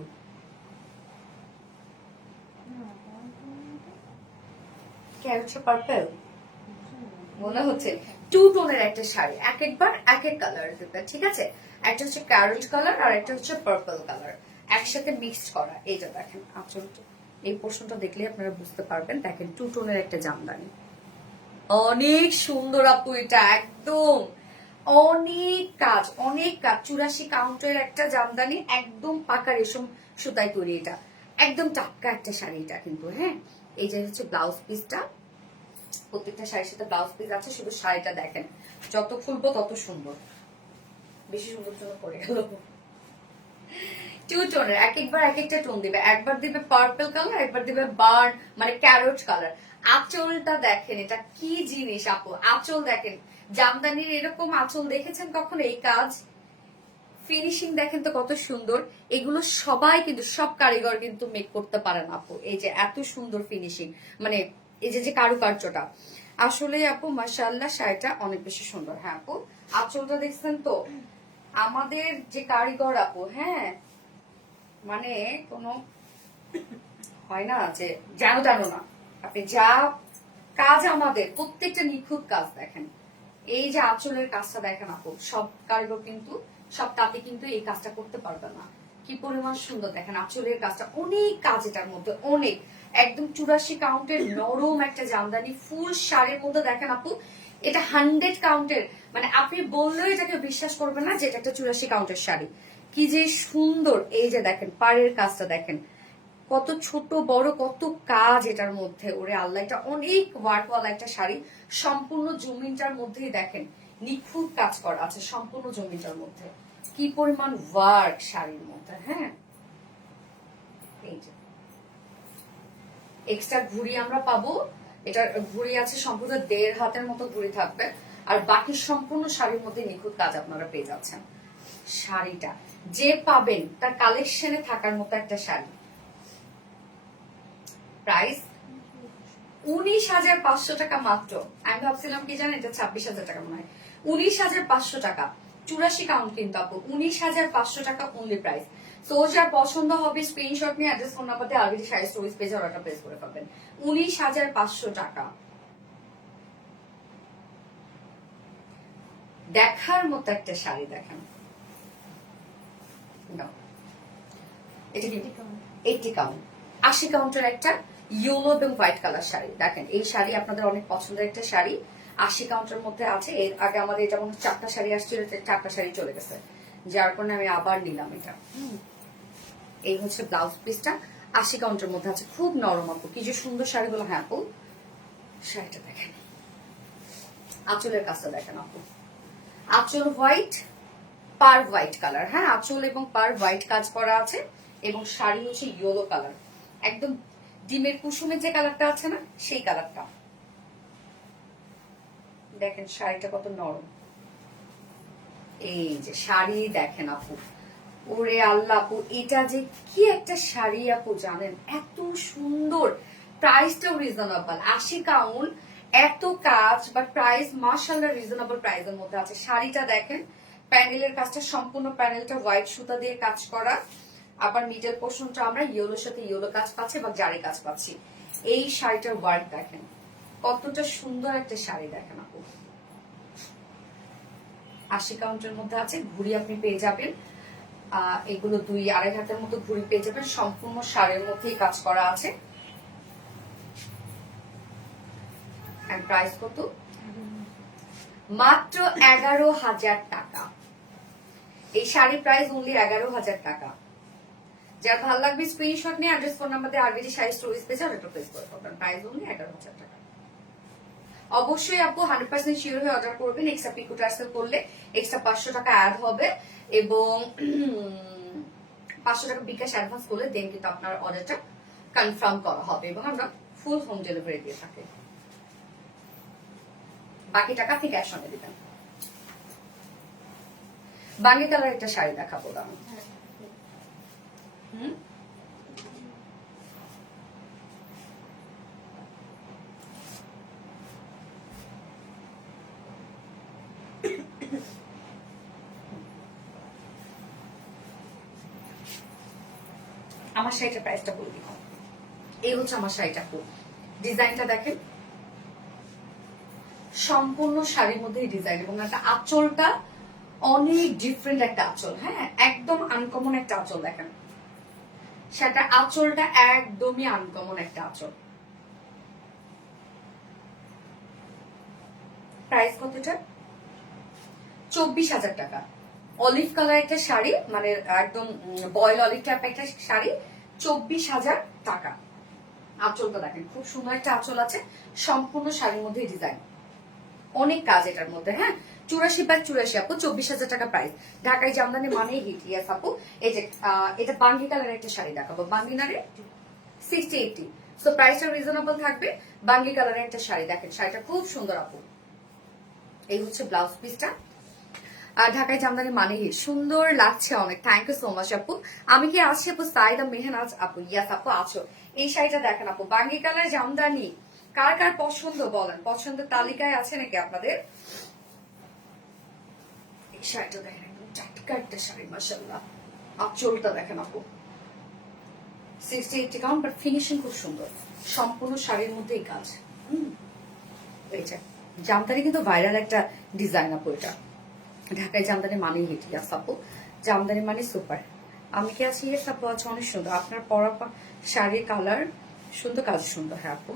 ক্যারোট আর পার্পল মনে হচ্ছে। 2 টোনের একটা শাড়ি, এক একবার এক এক কালার। ঠিক আছে, একটা হচ্ছে ক্যারোট কালার আর একটা হচ্ছে পার্পল কালার, একসাথে মিক্সড করা। এইটা দেখেন আঁচলটা এই পোর্শনটা দেখলে আপনারা বুঝতে পারবেন। দেখেন টু টোনের একটা জামদানি, অনেক সুন্দর আপু, এটা একদম অনেক কাজ, অনেক কাজ। 84 কাউন্টের একটা জামদানি, একদম পাকা রেশম সুতায় তৈরি, এটা একদম টাটকা একটা শাড়ি এটা কিন্তু। হ্যাঁ, এই যে হচ্ছে ব্লাউজ পিসটা, প্রত্যেকটা শাড়ির সাথে ব্লাউজ পিস আছে। শুধু শাড়িটা দেখেন, যত খুলবো তত সুন্দর, বেশি সুন্দর জন্য পড়ে গেল। টু টোনের, এক একবার এক একটা টোন দিবে, একবার দিবে পার্পল কালার, একবার দিবে বার্ন মানে ক্যারট কালার। আঁচলটা দেখেন, এটা কি জিনিস আপু, আঁচল দেখেন, জামদানির এরকম আঁচল দেখেছেন কখনো? এই কাজ ফিনিশিং দেখেন তো কত সুন্দর। এগুলো সবাই কিন্তু, সব কারিগর কিন্তু মেক করতে পারেন আপু। এই যে এত সুন্দর ফিনিশিং, মানে এই যে কারুকার্যটা, আসলে আপু মাশাআল্লাহ শাড়িটা অনেক বেশি সুন্দর। হ্যাঁ আপু, আঁচলটা দেখছেন তো, আমাদের যে কারিগর আপু, হ্যাঁ মানে কোনো হয় না যে জানো জানো না, আপনি যা কাজ আমাদের প্রত্যেকটা নিখুঁত কাজ দেখেন। এই যে আঁচলের কাজটা দেখেন আপু, সব কারিগর কিন্তু, সব তাতে কিন্তু এই কাজটা করতে পারবে না। কি পরিমাণ সুন্দর দেখেন আঁচলের কাজটা, অনেক কাজ এটার মধ্যে, অনেক। একদম 84 কাউন্টের নরম একটা জামদানি, ফুল শাড়ির মধ্যে দেখেন আপু, এটা 100 কাউন্টের, মানে আপনি বললেও এটাকে বিশ্বাস করবেন না যে এটা একটা 84 কাউন্টের শাড়ি। কি যে সুন্দর। এই যে দেখেন পাড়ের কাজটা দেখেন, কত ছোট বড় কত কাজ এটার মধ্যে। ওরে আল্লাহ, এটা অনেক ওয়ার্কওয়ালা একটা শাড়ি। সম্পূর্ণ জমিনটার মধ্যেই দেখেন নিখুঁত কাজ করা আছে, সম্পূর্ণ জমিনটার মধ্যে কি পরিমাণ ওয়ার্ক শাড়ির মধ্যে। হ্যাঁ, এই যে এক্সট্রা ঘুড়ি আমরা পাবো, এটার ঘুড়ি আছে সম্পূর্ণ 1.5 হাতের মতো ঘুড়ি থাকবে, আর বাকি সম্পূর্ণ শাড়ির মধ্যে নিখুঁত কাজ আপনারা পেয়ে যাচ্ছেন। শাড়িটা যে পাবেন তার কালেকশনে থাকার মতো একটা শাড়ি। প্রাইস 19,500 টাকা মাত্র। আমি ভাবছিলাম কি জানেন, এটা 26,000 টাকা মনে হয়। 19,500 টাকা, 84 কাউন্ট কিন্তু আপু, 19,500 টাকা অনলি প্রাইস। সো যার পছন্দ হবে স্ক্রিনশট নিয়ে অ্যাড্রেস ফোন নাম্বার দিয়ে আরবিটি শাড়ি স্টোরিজ পেজে অর্ডারটা প্লেস করে পাবেন। 19,500 টাকা, দেখার মতো একটা শাড়ি দেখেন। এটা কি 80 কাউন্ট, 80 কাউন্টের একটা ইয়েলো এবং হোয়াইট কালার শাড়ি দেখেন। এই শাড়ি আপনাদের অনেক পছন্দের একটা শাড়ি, 80 কাউন্টের মধ্যে আছে। এর আগে আমাদের এটা মনে 4টা শাড়ি আসছিল, 4টা শাড়ি চলে গেছে, যার কারণে আমি আবার নিলাম এটা। এই হচ্ছে ব্লাউজ পিসটা, 80 কাউন্টের মধ্যে আছে, খুব নরম আপু, কি যে সুন্দর শাড়িগুলো। হ্যাঁ আপু, শাড়িটা দেখেন, আঁচলের কাজটা দেখেন আপু, আঁচল হোয়াইট, পার হোয়াইট কালার। হ্যাঁ, আঁচল এবং পার হোয়াইট কাজ করা আছে, এবং শাড়ি হচ্ছে ইয়েলো কালার, একদম ডিমের কুসুমের যে কালারটা আছে না, সেই কালারটা। দেখেন শাড়িটা কত নরম। এই যে শাড়ি দেখেন আপু, ওরে আল্লাহ আপু, এটা যে কি একটা শাড়ি আপু জানেন, এত সুন্দর, প্রাইসটাও রিজনেবল। 80 কাউন্ট, এত কাজ, বাট প্রাইস মাশাআল্লাহ রিজনেবল প্রাইসের মধ্যে আছে। শাড়িটা দেখেন, প্যানেলের কাজটা সম্পূর্ণ প্যানেলটা হোয়াইট সুতা দিয়ে কাজ করা, আবার মিডল পোর্শনটা আমরা ইয়েলোর সাথে ইয়েলো কাজ পাচ্ছি বা জারি কাজ পাচ্ছি। এই শাড়িটার ওয়ার্ক দেখেন, কতটা সুন্দর একটা শাড়ি দেখেন আপু। 80 কাউন্টের মধ্যে আছে, ঘুড়ি আপনি পেয়ে যাবেন, এগুলো 2-2.5 হাতের মতো ঘুড়ি পেয়ে যাবেন, সম্পূর্ণ শাড়ির মধ্যেই কাজ করা আছে। প্রাইস কত? মাত্র 11,000 টাকা। এই শাড়ি প্রাইস অনলি 11,000 টাকা। যার ভালো লাগবে স্ক্রিনশট নিয়ে অ্যাড্রেস ফোন নাম্বার দিয়ে আরবিটি শাড়ি স্টোরিজ পেজে অর্ডার প্লেস করে পাবেন। প্রাইস অনলি 11,000 টাকা। অবশ্যই আপু 100% শিওর হয়ে অর্ডার করবেন। এক্সট্রা পিকো টার্সেল করলে এক্সট্রা 500 টাকা অ্যাড হবে, এবং 500 টাকা বিকাশ অ্যাডভান্স করলে দেন কিন্তু আপনার অর্ডারটা কনফার্ম করা হবে, এবং আমরা ফুল হোম ডেলিভারি দিয়ে থাকি। বাকি টাকা আপনি ক্যাশ অনে দিবেন। বাঙ্গি কালার একটা শাড়ি দেখাবো আমি। আমার শাড়িটার প্রাইসটা বলে দিব। এই হচ্ছে আমার শাড়িটা, ডিজাইনটা দেখেন, সম্পূর্ণ শাড়ির মধ্যে ডিজাইন, এবং একটা আঁচলটা অনেক ডিফারেন্ট একটা আঁচল। হ্যাঁ, একদম আনকমন একটা আঁচল দেখেন, শাড়িটার আঁচলটা একদমই আনকমন একটা আঁচল। প্রাইস কতটা? 24,000 টাকা। অলিভ কালার একটা শাড়ি, মানে একদম বয়েল অলিভ টাইপ একটা শাড়ি, 24,000 টাকা। আঁচলটা দেখেন, খুব সুন্দর একটা আঁচল আছে, সম্পূর্ণ শাড়ির মধ্যে ডিজাইন, অনেক কাজ এটার মধ্যে। হ্যাঁ, 84/84 আপু, 24,000 টাকা প্রাইস। ঢাকায় জামদানি মানে হিট। ইয়াস আপু, এই যে এটা বাঙ্গি কালারের একটা শাড়ি দেখাবো, বাঙ্গি না রে, 60-80, সো প্রাইসটা রিজনেবল থাকবে। বাঙ্গি কালারের একটা শাড়ি দেখেন, শাড়িটা খুব সুন্দর আপু। এই হচ্ছে ব্লাউজ পিসটা। আর ঢাকায় জামদানি মানে হিট, সুন্দর লাগছে অনেক। থ্যাংক ইউ সো মাচ আপু। আমি কি আছি আপু? সাইদা মেহনাজ আপু, ইয়াস আপু আছো। এই শাড়িটা দেখেন আপু, বাঙ্গি কালার জামদানি, কার কার পছন্দ বলেন, পছন্দের তালিকায় আছে নাকি আপনাদের? এই শাড়িটা দেখেন, একদম টাটকা একটা শাড়ি, মাশাআল্লাহ। আঁচলটা দেখেন আপু, 60-80 কাউন্ট, বাট ফিনিশিং খুব সুন্দর, সম্পূর্ণ শাড়ির মধ্যেই কাজ। এইটা জামদানি কিন্তু ভাইরাল একটা ডিজাইন আপু। এটা ঢাকায় জামদানি মানে হিট। ইয়াস আপু, জামদানি মানে সুপার। আমি কি আছি? ইয়েস আপু আছে, অনেক সুন্দর আপনার পরা শাড়ির কালার, সুন্দর কাজ, সুন্দর। হ্যাঁ আপু,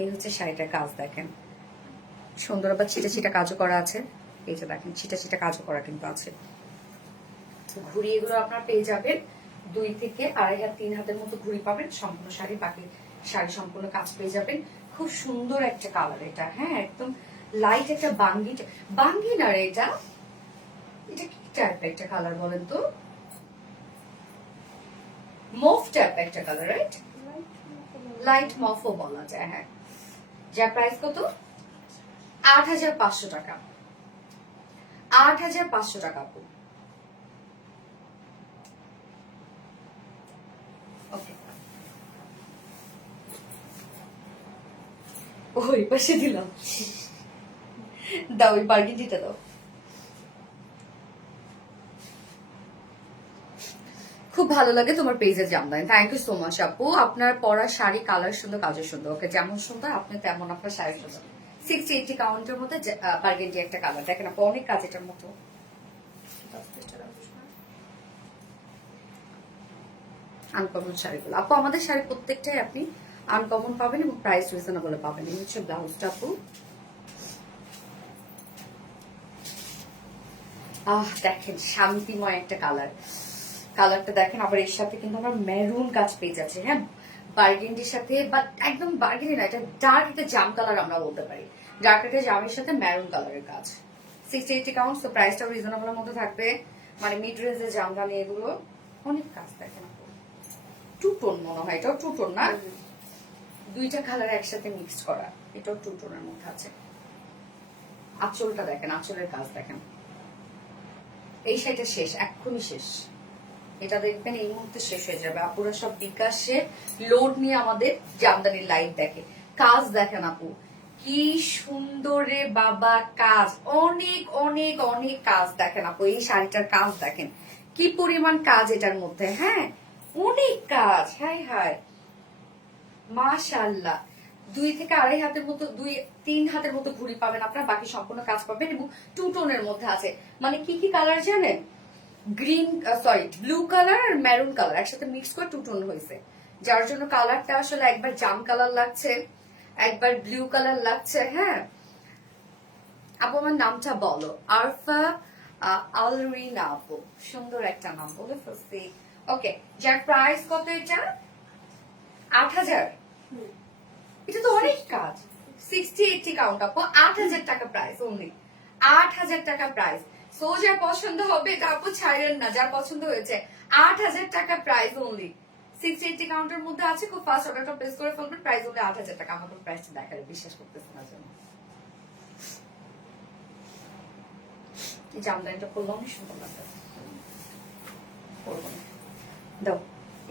এই হচ্ছে শাড়িটার কাজ দেখেন, সুন্দর, আবার ছিটা ছিটা কাজও করা আছে। এই যে দেখেন, ছিটা ছিটা কাজও করা কিন্তু আছে। ঘুড়ি এগুলো আপনার পেয়ে যাবেন 2 থেকে 2.5 হাত 3 হাতের মতো ঘুড়ি পাবেন সম্পূর্ণ শাড়ি, বাকি শাড়ি সম্পূর্ণ কাজ পেয়ে যাবেন। খুব সুন্দর একটা কালার এটা। হ্যাঁ, একদম লাইট একটা বাঙ্গি, বাঙ্গি না রে, এটা এটা কি টাইপের একটা কালার বলেন তো? মফ টাইপ একটা কালার, রাইট? লাইট মফও বলা যায়। হ্যাঁ, যার প্রাইস কত? 8,500 টাকা। 8,500 টাকা আপু। ওকে, ওই পাশে দিলাম, দাও ওই বার্গেন্ডিটা দাও। খুব ভালো লাগে তোমার পেজের jamdani, thank you so much আপু। আপনার পরা শাড়ি কালার সুন্দর, কাজও সুন্দর। ওকে, যেমন সুন্দর আপনি তেমন আপনার শাড়ি সুন্দর। 60-80 কাউন্টের মধ্যে বার্গেন্ডি একটা কালার দেখেন আপু, অনেক কাজ এটার মতো। আনকমন শাড়িগুলো আপু, আমাদের শাড়ি প্রত্যেকটাই আপনি আনকমন পাবেন এবং প্রাইস রিজনেবল পাবেন। এই হচ্ছে ব্লাউজটা আপু। দেখেন, শান্তিময় একটা কালার, কালারটা দেখেন। আবার এর সাথে কিন্তু আমরা মেরুন কাজ পেয়ে যাচ্ছে। হ্যাঁ, বার্গেন্ডির সাথে, বাট একদম বার্গেন্ডি না, এটা ডার্ক একটা জাম কালার আমরা বলতে পারি। ডার্ক একটা জামের সাথে মেরুন কালারের কাজ, 60-80 কাউন্ট, তো প্রাইসটাও রিজনেবলের মধ্যে থাকবে। মানে মিড রেঞ্জের জামদানি এগুলো, অনেক কাজ দেখেন। টু টোন মনে হয়, এটাও টু টোন না? দুইটা কালার একসাথে মিক্স করা, এটাও টু টোনের মধ্যে আছে। আঁচলটা দেখেন, আঁচলের কাজ দেখেন। এই শাড়িটা শেষ, এক্ষুনি শেষ। এটা দেখবেন এই মুহূর্তে শেষ হয়ে যাবে। আপুরা সব বিকাশে লোড নিয়ে আমাদের জামদানির লাইভ দেখে, কাজ দেখেন আপু, কি সুন্দর রে বাবা কাজ, অনেক অনেক অনেক কাজ দেখেন আপু। এই শাড়িটার কাজ দেখেন, কি পরিমাণ কাজ এটার মধ্যে। হ্যাঁ, অনেক কাজ। হাই হাই, মাশাআল্লাহ। 2 থেকে 2.5 হাতের মতো, 2-3 হাতের মতো ঘুড়ি পাবেন আপনার, বাকি সম্পূর্ণ কাজ পাবেন এবং টু টোনের মধ্যে আছে। মানে কি কি কালার জানেন? গ্রিন, সরি, ব্লু কালার আর মেরুন কালার একসাথে মিক্স করে টু টোন হয়েছে, যার জন্য কালারটা আসলে একবার জাম কালার লাগছে, একবার ব্লু কালার লাগছে। হ্যাঁ আপু, আমার নামটা বলো। আরফা আলরিনা আপু, সুন্দর একটা নাম বলে ফেলছি। ওকে, যার প্রাইস কত? এটা 8,000। এটা তো অনেক কাজ, 60-80 কাউন্ট আপু, 8,000 টাকা প্রাইস অনলি, 8,000 টাকা প্রাইস। সো যার পছন্দ হবে আপু ছাড়েন না, যার পছন্দ হয়েছে 8,000 টাকা প্রাইস অনলি, 60-80 কাউন্টের মধ্যে আছে। খুব ফাস্ট অর্ডারটা প্লেস করে ফেলবেন, প্রাইস অনলি 8,000 টাকা। আমাকে প্রাইসটা দেখালে বিশ্বাস করতেছে না জন্য। এই জামদানিটা করলাম, অনেক সুন্দর লাগবে। দাও,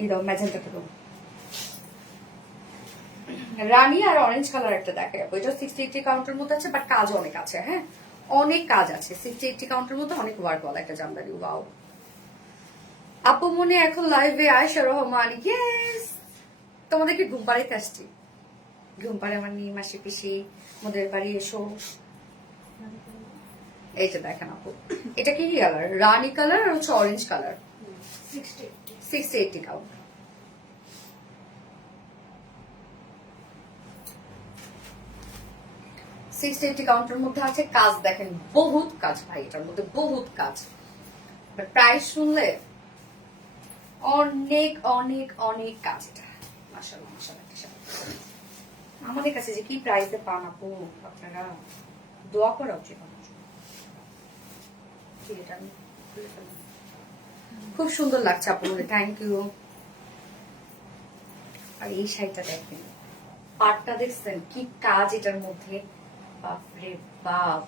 এই দাও ম্যাজেন্টাটা দাও। রানী আর অরেঞ্জ কালার একটা দেখাই আপু, এটা 60-80 কাউন্টের মধ্যে আছে, বাট কাজ অনেক আছে। হ্যাঁ, অনেক কাজ আছে, 60-80 কাউন্টের মধ্যে অনেক ওয়ার্ক ওয়ালা একটা জামদানি। ওয়াও আপু, মনে এখন লাইভে আয়েশা রহমান, ইয়েস। তোমাদের কি ঘুম পাড়াইতে আসছি? ঘুম পাড়ে আমার মেয়ে, মাসি, পিসি, মোদের বাড়ি এসো। এই যে দেখেন আপু, এটা কি কালার? রানী কালার আর হচ্ছে অরেঞ্জ কালার, 680 কাউন্ট। কাউন্টের মধ্যে আছে কাজ দেখেন, বহুত কাজ ভাই, এটার মধ্যে বহুত কাজ। প্রাইস শুনলে অনেক অনেক অনেক কাজ। এটা মাশাআল্লাহ মাশাআল্লাহ। আমাদের কাছে যে কি প্রাইসে পান আপু, আপনারা দোয়া করা উচিত। খুব সুন্দর লাগছে আপনাদের, থ্যাংক ইউ। আর এই শাড়িটা দেখেন, পাটটা দেখছেন কি কাজ এটার মধ্যে, বাপরে বাপ,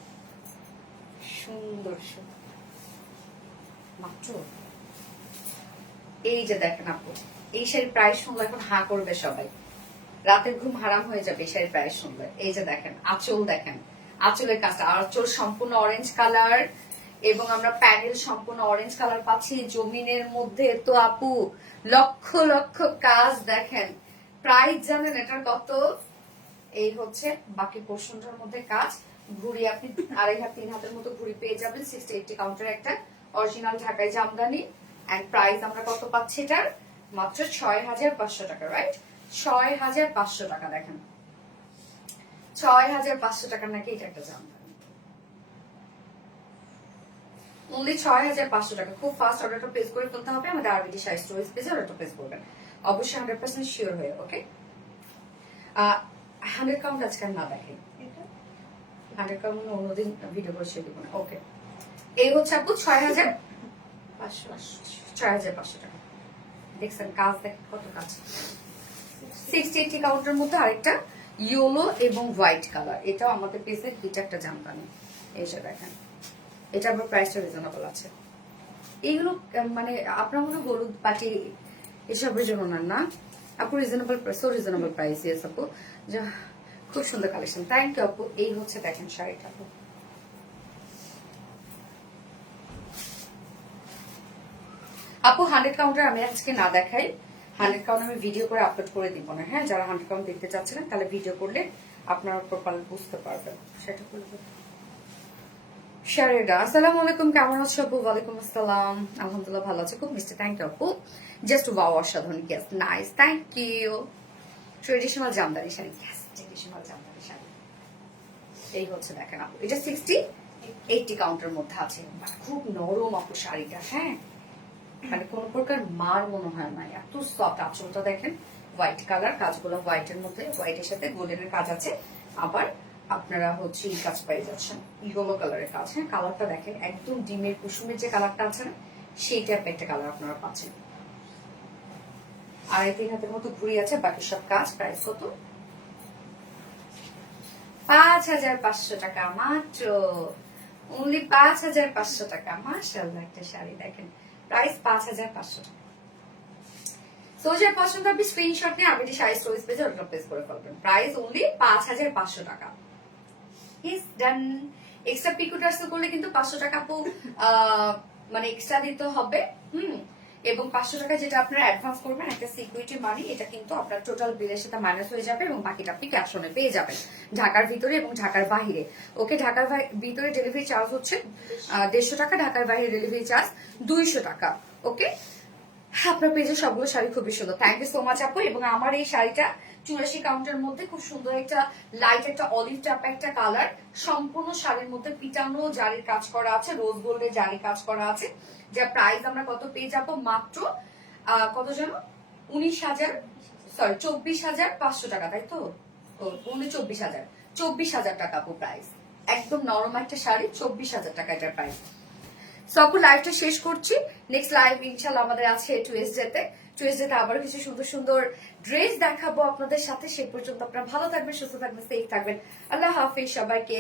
সুন্দর সুন্দর। মাত্র এই যে দেখেন আপু, এই শাড়ির প্রাইস শুনলে এখন হা করবে সবাই, রাতের ঘুম হারাম হয়ে যাবে এই শাড়ির প্রাইস শুনলে। এই যে দেখেন আঁচল, দেখেন আঁচলের কাজটা, আঁচল সম্পূর্ণ অরেঞ্জ কালার এবং আমরা প্যানেল সম্পূর্ণ অরেঞ্জ কালার পাচ্ছি। জমিনের মধ্যে তো আপু লক্ষ লক্ষ কাজ দেখেন। প্রাইস জানেন এটার কত? এই হচ্ছে বাকি পোর্শনটার মধ্যে কাজ। ঘুড়ি আপনি 2.5 হাত 3 হাতের মতো ঘুড়ি পেয়ে যাবেন। 60-80 কাউন্টার একটা অরিজিনাল ঢাকাই জামদানি। এন্ড প্রাইস আমরা কত পাচ্ছি এটার? মাত্র 6500 টাকা, রাইট? 6500 টাকা। দেখেন 6500 টাকা নাকি এটা একটা জামদানি, অনলি 6500 টাকা। খুব ফাস্ট অর্ডারটা প্লেস করে ফেলতে হবে আমাদের আরবিটি শাড়ি স্টোরেজ পেজে, অর্ডারটা প্লেস করবেন অবশ্যই 100% শিওর হয়ে। ওকে, 100 কাউন্ট আজকে না দেখেন, 100 কাউন্ট অন্যদিন ভিডিও করে শেয়ার দিব না। ওকে, এই হচ্ছে আপু 6500 টাকা। দেখছেন কাজ, দেখেন কত কাজ। 60-80 কাউন্টের মধ্যে আরেকটা ইয়েলো এবং হোয়াইট কালার, এটাও আমাদের পেজে হিট একটা জামদানি। এই যে দেখেন, এটা আবার প্রাইসটা রিজনেবল আছে। এইগুলো মানে আপনার মনে হলুদ পাটি এসবের জন্য না আপু, reasonable, so reasonable price. Yes আপু, খুব সুন্দর কালেকশন, থ্যাংক ইউ আপু। এই হচ্ছে দেখেন শাড়িটা আপু, আপু 100 কাউন্টার আমি আজকে না দেখাই, 100 কাউন্ট আমি ভিডিও করে আপলোড করে দিব না। হ্যাঁ, যারা 100 কাউন্ট দেখতে চাচ্ছিলেন তাহলে ভিডিও করলে আপনারা প্রপার বুঝতে পারবেন। সেটা করবেন। শারেদা, আসসালামু আলাইকুম, কেমন আছো আপু? ওয়ালাইকুম আসসালাম, আলহামদুলিল্লাহ ভালো আছে, খুব মিষ্টি, থ্যাংক ইউ আপু। জাস্ট ওয়াও, অসাধারণ, yes nice, thank you. Traditional jamdani sari, yes traditional jamdani sari. এই হচ্ছে দেখেন আপু, এটা 60-80 কাউন্টের মধ্যে আছে। খুব নরম আপু শাড়িটা, হ্যাঁ মানে কোন প্রকার মার মনে হয় না, এত সফট। আঁচলটা দেখেন হোয়াইট কালার, কাজগুলো হোয়াইটের মধ্যে, হোয়াইটের সাথে গোল্ডেনের কাজ আছে। আবার আপনারা হচ্ছে এই কাজ পেয়ে যাচ্ছেন ইয়েলো কালারের কাজ। হ্যাঁ, কালারটা দেখেন একদম ডিমের কুসুমের যে কালারটা আছে না, সেই টাইপের একটা কালার আপনারা পাচ্ছেন। 2.5-3 হাতের মতো ঘুরি আছে, বাকি সব কাজ। প্রাইস কত? 5500 টাকা মাত্র, অনলি 5500 টাকা। মাশাআল্লাহ, একটা শাড়ি দেখেন, প্রাইস 5500 টাকা। সো যার পছন্দ হবে স্ক্রিনশট নিয়ে আরবিটি শাড়ি স্টোরেজ পেজে অর্ডার প্লেস করে ফেলবেন। প্রাইস অনলি 5500 টাকা। ইস ডান। এক্সট্রা পিকো টার্সেল করলে কিন্তু 500 টাকা আপু মানে এক্সট্রা দিতে হবে। এবং 500 টাকা যেটা আপনারা অ্যাডভান্স করবেন একটা সিকিউরিটি মানি, এটা কিন্তু আপনার টোটাল বিলের সাথে মাইনাস হয়ে যাবে এবং বাকিটা আপনি ক্যাশ অনে পেয়ে যাবেন ঢাকার ভিতরে এবং ঢাকার বাহিরে। ওকে, ঢাকার ভিতরে ডেলিভারি চার্জ হচ্ছে 150 টাকা, ঢাকার বাইরে ডেলিভারি চার্জ 200 টাকা। ওকে, আপনার পেজে সবগুলো শাড়ি খুবই সুন্দর, থ্যাংক ইউ সো মাচ আপু। এবং আমার এই শাড়িটা 84 কাউন্টের মধ্যে খুব সুন্দর একটা লাইট একটা অলিভ টাইপ একটা কালার, সম্পূর্ণ শাড়ির মধ্যে পিটানো জারির কাজ করা আছে, রোজ গোল্ডের জারি কাজ করা আছে। যার প্রাইস আমরা কত পেয়ে যাবো? মাত্র কত জানো? 24,500 টাকা, তাই তো? 24,000 টাকা আপু প্রাইস। একদম নরম একটা শাড়ি, 24,000 টাকা এটার প্রাইস। সব লাইভটা শেষ করছি, নেক্সট লাইভ ইনশাল্লাহ আমাদের আছে টুয়েসডেতে। টুয়েসডেতে আবার কিছু সুন্দর সুন্দর ড্রেস দেখাবো আপনাদের সাথে। সে পর্যন্ত আপনারা ভালো থাকবেন, সুস্থ থাকবেন, সেফ থাকবেন। আল্লাহ হাফিজ সবাইকে।